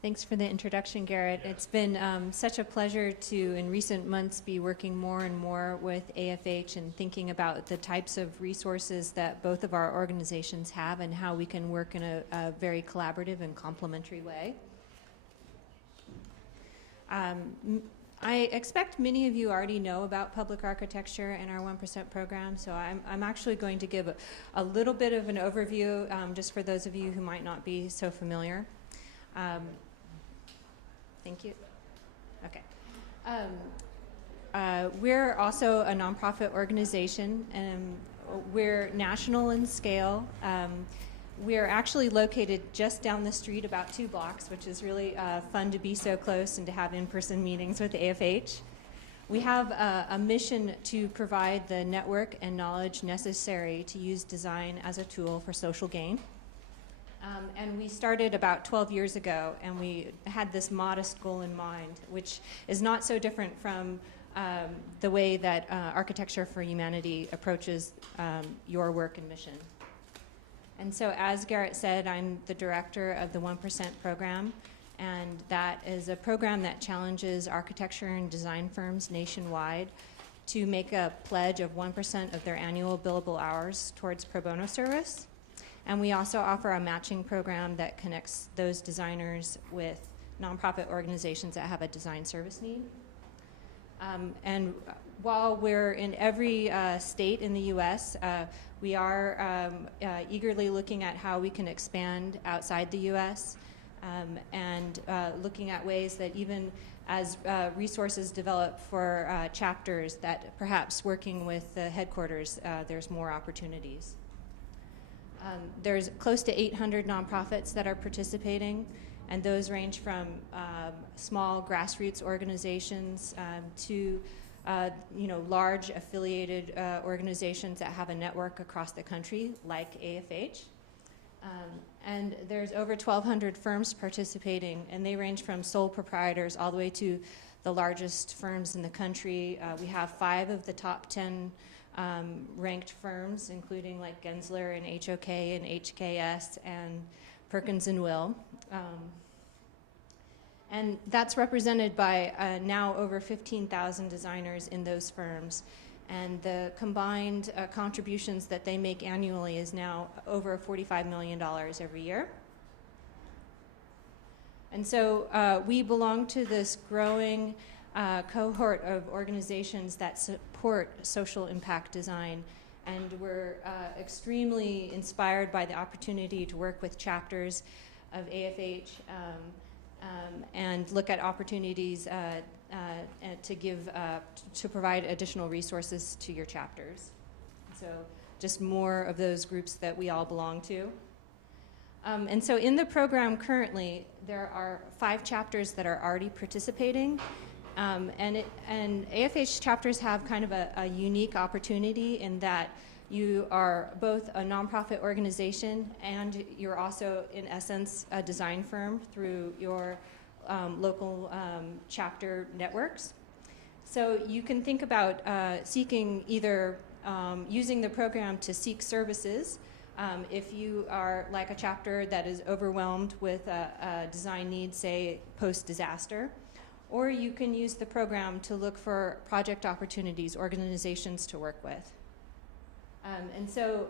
Thanks for the introduction, Garrett. It's been such a pleasure to, in recent months, be working more and more with AFH and thinking about the types of resources that both of our organizations have and how we can work in a very collaborative and complementary way. I expect many of you already know about public architecture and our 1% program, so I'm actually going to give a little bit of an overview just for those of you who might not be so familiar. Thank you. Okay. We're also a nonprofit organization, and we're national in scale. We're actually located just down the street, about 2 blocks, which is really fun to be so close and to have in-person meetings with AFH. We have a mission to provide the network and knowledge necessary to use design as a tool for social gain. And we started about 12 years ago, and we had this modest goal in mind, which is not so different from the way that Architecture for Humanity approaches your work and mission. And so, as Garrett said, I'm the director of the 1% program, and that is a program that challenges architecture and design firms nationwide to make a pledge of 1% of their annual billable hours towards pro bono service. And we also offer a matching program that connects those designers with nonprofit organizations that have a design service need. And while we're in every state in the U.S., we are eagerly looking at how we can expand outside the U.S. And looking at ways that even as resources develop for chapters, that perhaps working with the headquarters, there's more opportunities. There's close to 800 nonprofits that are participating, and those range from small grassroots organizations to large affiliated organizations that have a network across the country, like AFH. And there's over 1,200 firms participating, and they range from sole proprietors all the way to the largest firms in the country. We have 5 of the top 10 ranked firms, including like Gensler and HOK and HKS and Perkins and Will. And that's represented by now over 15,000 designers in those firms. And the combined contributions that they make annually is now over $45 million every year. And so we belong to this growing cohort of organizations that support social impact design, and we're extremely inspired by the opportunity to work with chapters of AFH and look at opportunities to provide additional resources to your chapters. So just more of those groups that we all belong to. And so in the program currently, there are 5 chapters that are already participating. And AFH chapters have kind of a unique opportunity in that you are both a nonprofit organization and you're also, in essence, a design firm through your local chapter networks. So you can think about seeking either using the program to seek services. If you are like a chapter that is overwhelmed with a design need, say post-disaster, or you can use the program to look for project opportunities, organizations to work with. And so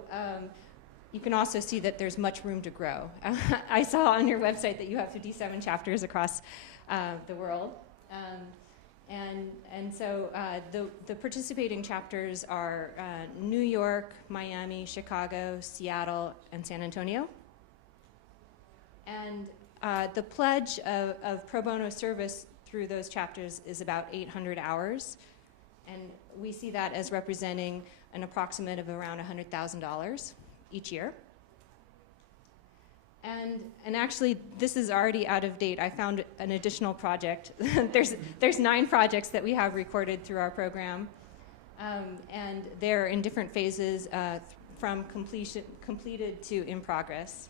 you can also see that there's much room to grow. I saw on your website that you have 57 chapters across the world. And so the participating chapters are New York, Miami, Chicago, Seattle, and San Antonio. And the pledge of pro bono service through those chapters is about 800 hours. And we see that as representing an approximate of around $100,000 each year. And actually, this is already out of date. I found an additional project. there's 9 projects that we have recorded through our program, and they're in different phases from completed to in progress.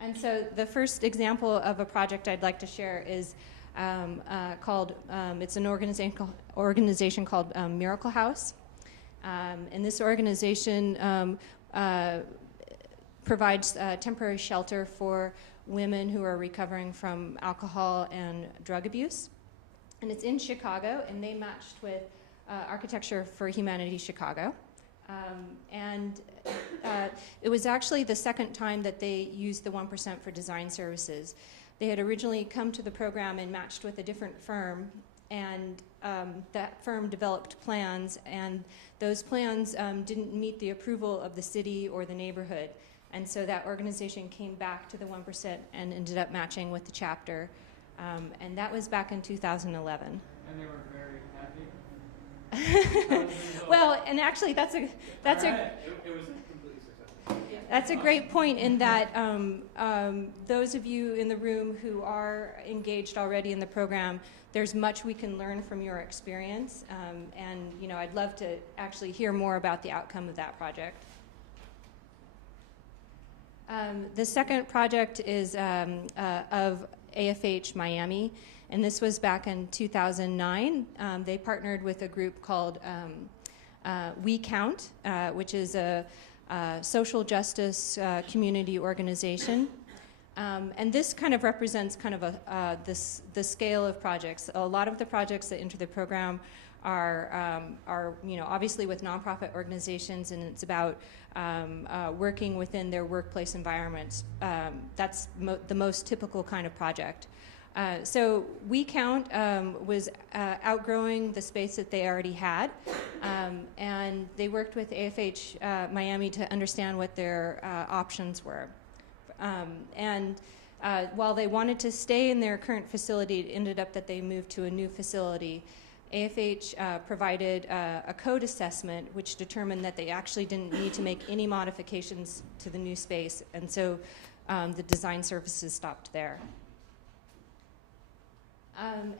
And so the first example of a project I'd like to share is called, it's an organization called Miracle House. And this organization provides temporary shelter for women who are recovering from alcohol and drug abuse. And it's in Chicago, and they matched with Architecture for Humanity Chicago. And it was actually the second time that they used the 1% for design services. They had originally come to the program and matched with a different firm, and that firm developed plans, and those plans didn't meet the approval of the city or the neighborhood. And so that organization came back to the 1% and ended up matching with the chapter. And that was back in 2011. And they were very happy? Well, and actually that's a It was completely successful. that's a great point in that those of you in the room who are engaged already in the program, there's much we can learn from your experience. And you know, I'd love to actually hear more about the outcome of that project. The second project is of AFH Miami, and this was back in 2009. They partnered with a group called We Count, which is a social justice community organization. And this kind of represents kind of the scale of projects. A lot of the projects that enter the program are you know, obviously with nonprofit organizations, and it's about working within their workplace environments. That's the most typical kind of project. So We Count was outgrowing the space that they already had, and they worked with AFH Miami to understand what their options were. And while they wanted to stay in their current facility, it ended up that they moved to a new facility. AFH provided a code assessment which determined that they actually didn't need to make any modifications to the new space, and so the design services stopped there.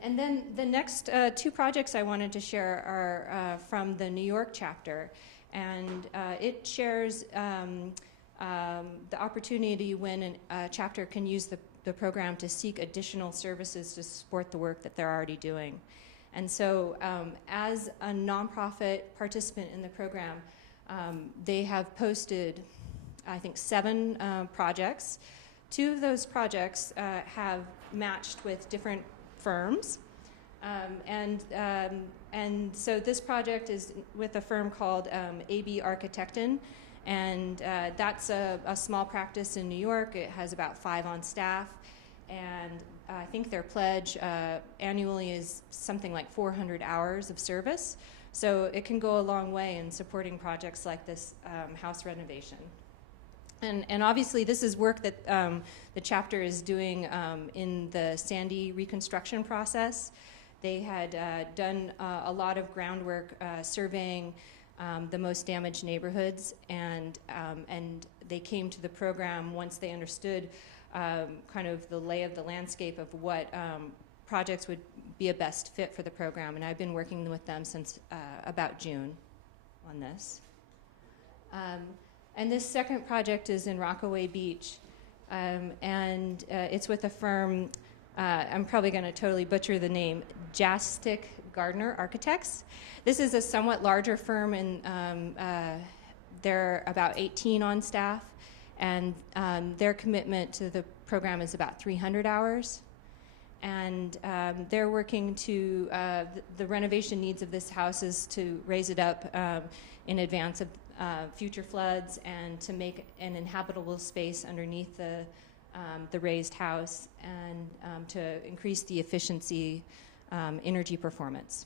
And then the next 2 projects I wanted to share are from the New York chapter, and it shares the opportunity when a chapter can use the program to seek additional services to support the work that they're already doing. And so as a nonprofit participant in the program, they have posted, I think, 7 projects. 2 of those projects have matched with different firms. And so this project is with a firm called AB Architekten, and that's a small practice in New York. It has about 5 on staff, and I think their pledge annually is something like 400 hours of service. So it can go a long way in supporting projects like this house renovation. And obviously this is work that the chapter is doing in the Sandy reconstruction process. They had done a lot of groundwork surveying the most damaged neighborhoods, and they came to the program once they understood kind of the lay of the landscape of what projects would be a best fit for the program. And I've been working with them since about June on this. And this second project is in Rockaway Beach, and it's with a firm I'm probably going to totally butcher the name, Jastic Gardner Architects. This is a somewhat larger firm, and they're about 18 on staff, and their commitment to the program is about 300 hours. And they're working to, the renovation needs of this house is to raise it up in advance of future floods and to make an inhabitable space underneath the raised house and to increase the efficiency, energy performance.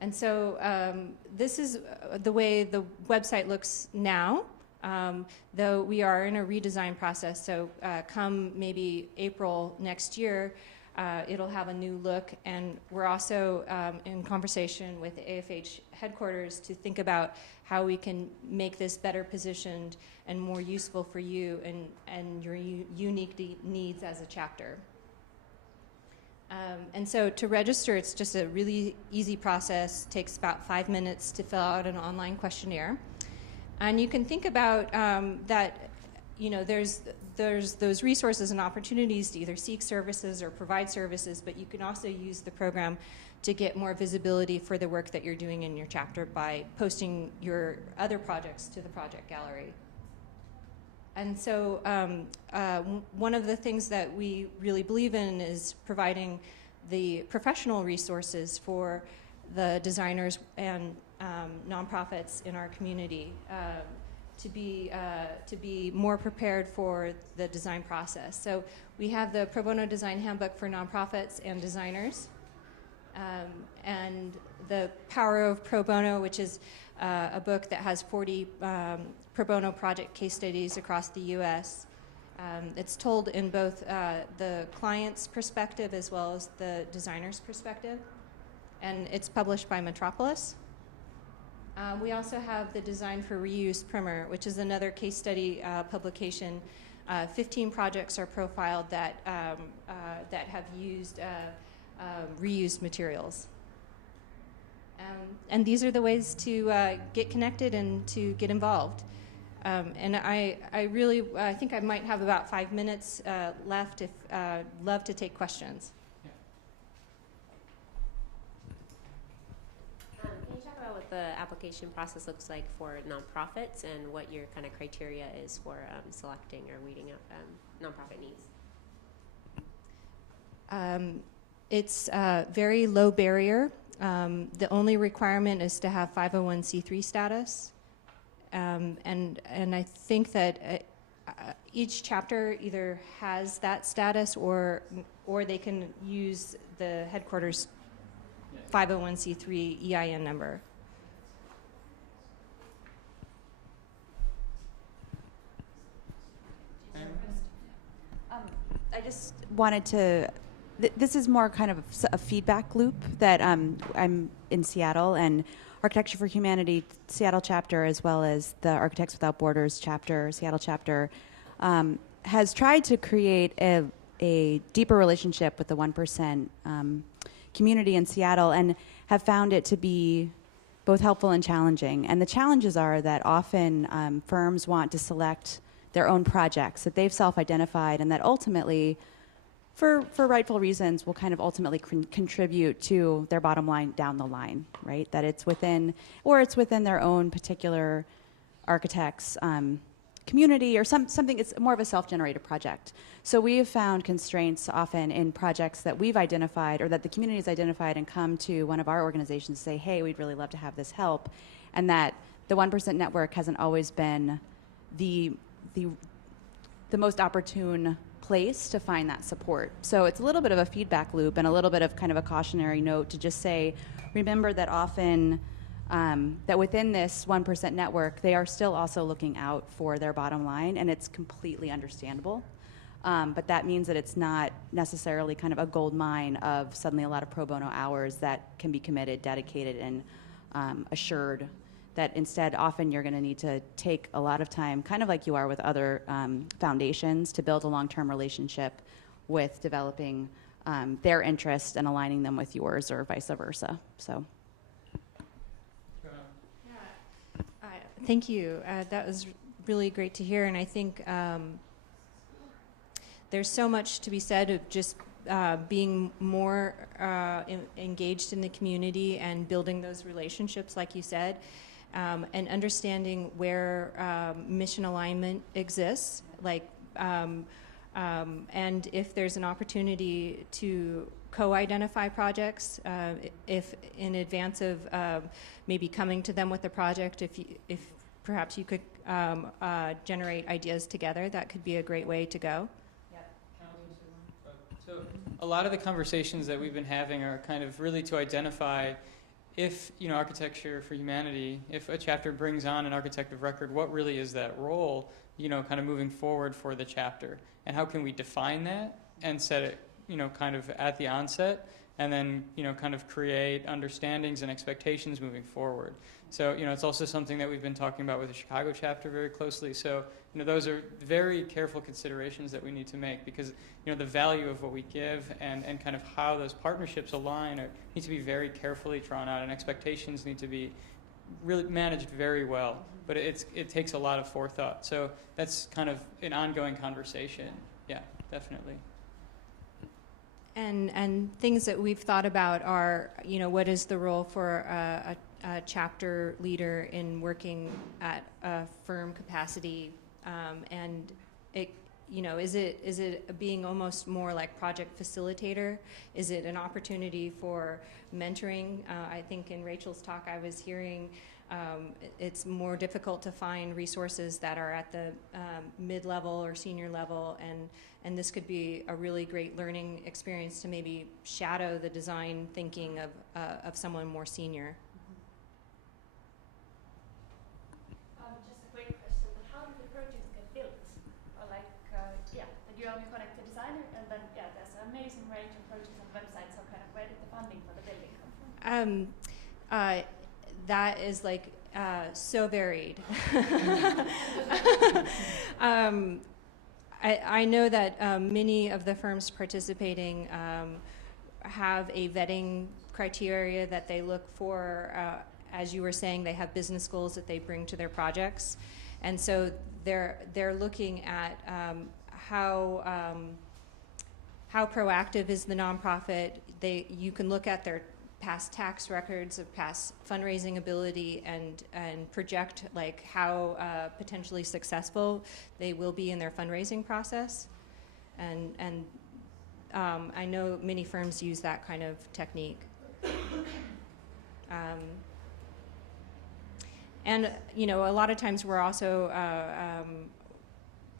And so this is the way the website looks now, though we are in a redesign process. So come maybe April next year, it'll have a new look. And we're also in conversation with the AFH headquarters to think about how we can make this better positioned and more useful for you and your unique needs as a chapter. And so to register, it's just a really easy process. Takes about 5 minutes to fill out an online questionnaire. And you can think about that, you know, there's those resources and opportunities to either seek services or provide services, but you can also use the program to get more visibility for the work that you're doing in your chapter by posting your other projects to the project gallery. And so one of the things that we really believe in is providing the professional resources for the designers and nonprofits in our community to be more prepared for the design process. So we have the Pro Bono Design Handbook for Nonprofits and Designers, and the Power of Pro Bono, which is a book that has 40 pro bono project case studies across the U.S. It's told in both the client's perspective as well as the designer's perspective, and it's published by Metropolis. We also have the Design for Reuse primer, which is another case study publication. 15 projects are profiled that have used reused materials. And these are the ways to get connected and to get involved. And I really think I might have about 5 minutes left. If love to take questions. Can you talk about what the application process looks like for nonprofits and what your kind of criteria is for selecting or weeding out nonprofit needs? It's very low barrier. The only requirement is to have 501c3 status. And I think that each chapter either has that status or they can use the headquarters 501c3 EIN number. I just wanted to, this is more kind of a feedback loop that I'm in Seattle, and Architecture for Humanity Seattle chapter, as well as the Architects Without Borders chapter, Seattle chapter, has tried to create a deeper relationship with the 1% community in Seattle, and have found it to be both helpful and challenging. And the challenges are that often firms want to select their own projects that they've self-identified, and that ultimately, for rightful reasons, will kind of ultimately contribute to their bottom line down the line, right? That it's within their own particular architect's community or something. It's more of a self-generated project. So we have found constraints often in projects that we've identified or that the community has identified and come to one of our organizations to say, hey, we'd really love to have this help, and that the 1% network hasn't always been the most opportune place to find that support. So it's a little bit of a feedback loop and a little bit of kind of a cautionary note to just say, remember that often that within this 1% network, they are still also looking out for their bottom line, and it's completely understandable. But that means that it's not necessarily kind of a gold mine of suddenly a lot of pro bono hours that can be committed, dedicated, and assured. That instead, often you're going to need to take a lot of time, kind of like you are with other foundations, to build a long-term relationship with developing their interest and aligning them with yours, or vice versa. So. Thank you. That was really great to hear, and I think there's so much to be said of just being more engaged in the community and building those relationships, like you said, and understanding where mission alignment exists, like, and if there's an opportunity to co-identify projects, if in advance of maybe coming to them with a project, if perhaps you could generate ideas together, that could be a great way to go. So a lot of the conversations that we've been having are kind of really to identify if, Architecture for Humanity, if a chapter brings on an architect of record, what really is that role, kind of moving forward for the chapter? And how can we define that and set it, kind of at the onset, and then, kind of create understandings and expectations moving forward. So, it's also something that we've been talking about with the Chicago chapter very closely. So, those are very careful considerations that we need to make, because, the value of what we give and kind of how those partnerships align need to be very carefully drawn out, and expectations need to be really managed very well. But it takes a lot of forethought. So that's kind of an ongoing conversation. Yeah, definitely. And things that we've thought about are, what is the role for a chapter leader in working at a firm capacity, and it, is it being almost more like project facilitator? Is it an opportunity for mentoring? I think in Rachel's talk I was hearing it's more difficult to find resources that are at the mid-level or senior level, and this could be a really great learning experience to maybe shadow the design thinking of someone more senior. Just a quick question, but how do the projects get built? Or like, that you only connect the designer, and then, there's an amazing range of projects on the website, so kind of where did the funding for the building come from? That is like so varied. I know that many of the firms participating have a vetting criteria that they look for. As you were saying, they have business goals that they bring to their projects, and so they're looking at how proactive is the nonprofit. You can look at their past tax records of past fundraising ability and project like how potentially successful they will be in their fundraising process, and I know many firms use that kind of technique. And a lot of times we're also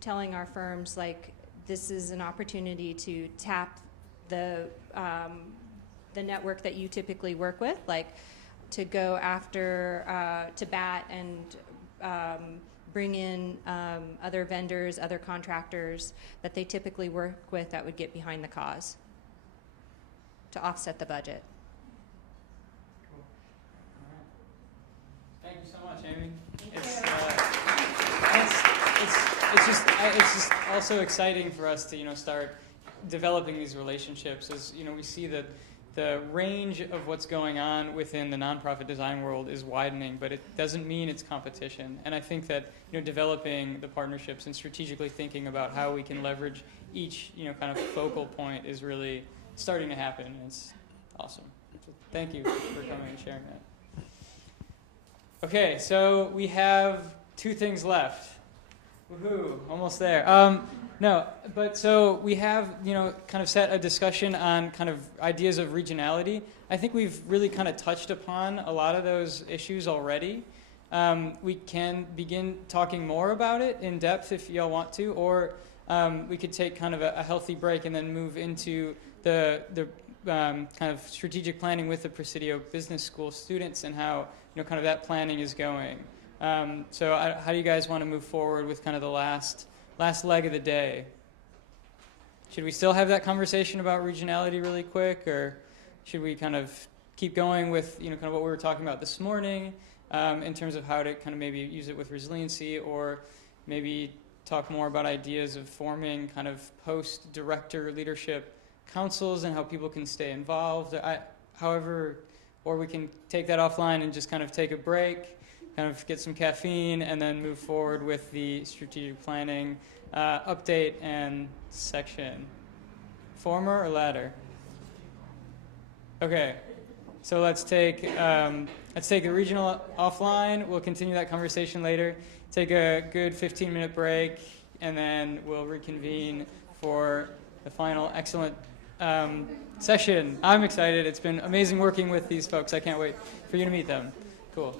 telling our firms, like, this is an opportunity to tap the network that you typically work with, like to go after, to bat and bring in other vendors, other contractors that they typically work with that would get behind the cause to offset the budget. Cool. All right. Thank you so much, Amy. It's just also exciting for us to start developing these relationships, as we see that the range of what's going on within the nonprofit design world is widening, but it doesn't mean it's competition. And I think that developing the partnerships and strategically thinking about how we can leverage each kind of focal point is really starting to happen, and it's awesome. So thank you for coming and sharing that. Okay, so we have 2 things left. Woohoo! Almost there. No, but so we have, kind of set a discussion on kind of ideas of regionality. I think we've really kind of touched upon a lot of those issues already. We can begin talking more about it in depth if y'all want to, or we could take kind of a healthy break and then move into the kind of strategic planning with the Presidio Business School students and how, kind of that planning is going. So how do you guys want to move forward with kind of the last leg of the day? Should we still have that conversation about regionality really quick, or should we kind of keep going with kind of what we were talking about this morning in terms of how to kind of maybe use it with resiliency, or maybe talk more about ideas of forming kind of post-director leadership councils and how people can stay involved? However, or we can take that offline and just kind of take a break. kind of get some caffeine, and then move forward with the strategic planning update and section. Former or latter? Okay, so let's take the regional offline. We'll continue that conversation later. Take a good 15-minute break, and then we'll reconvene for the final excellent session. I'm excited. It's been amazing working with these folks. I can't wait for you to meet them. Cool.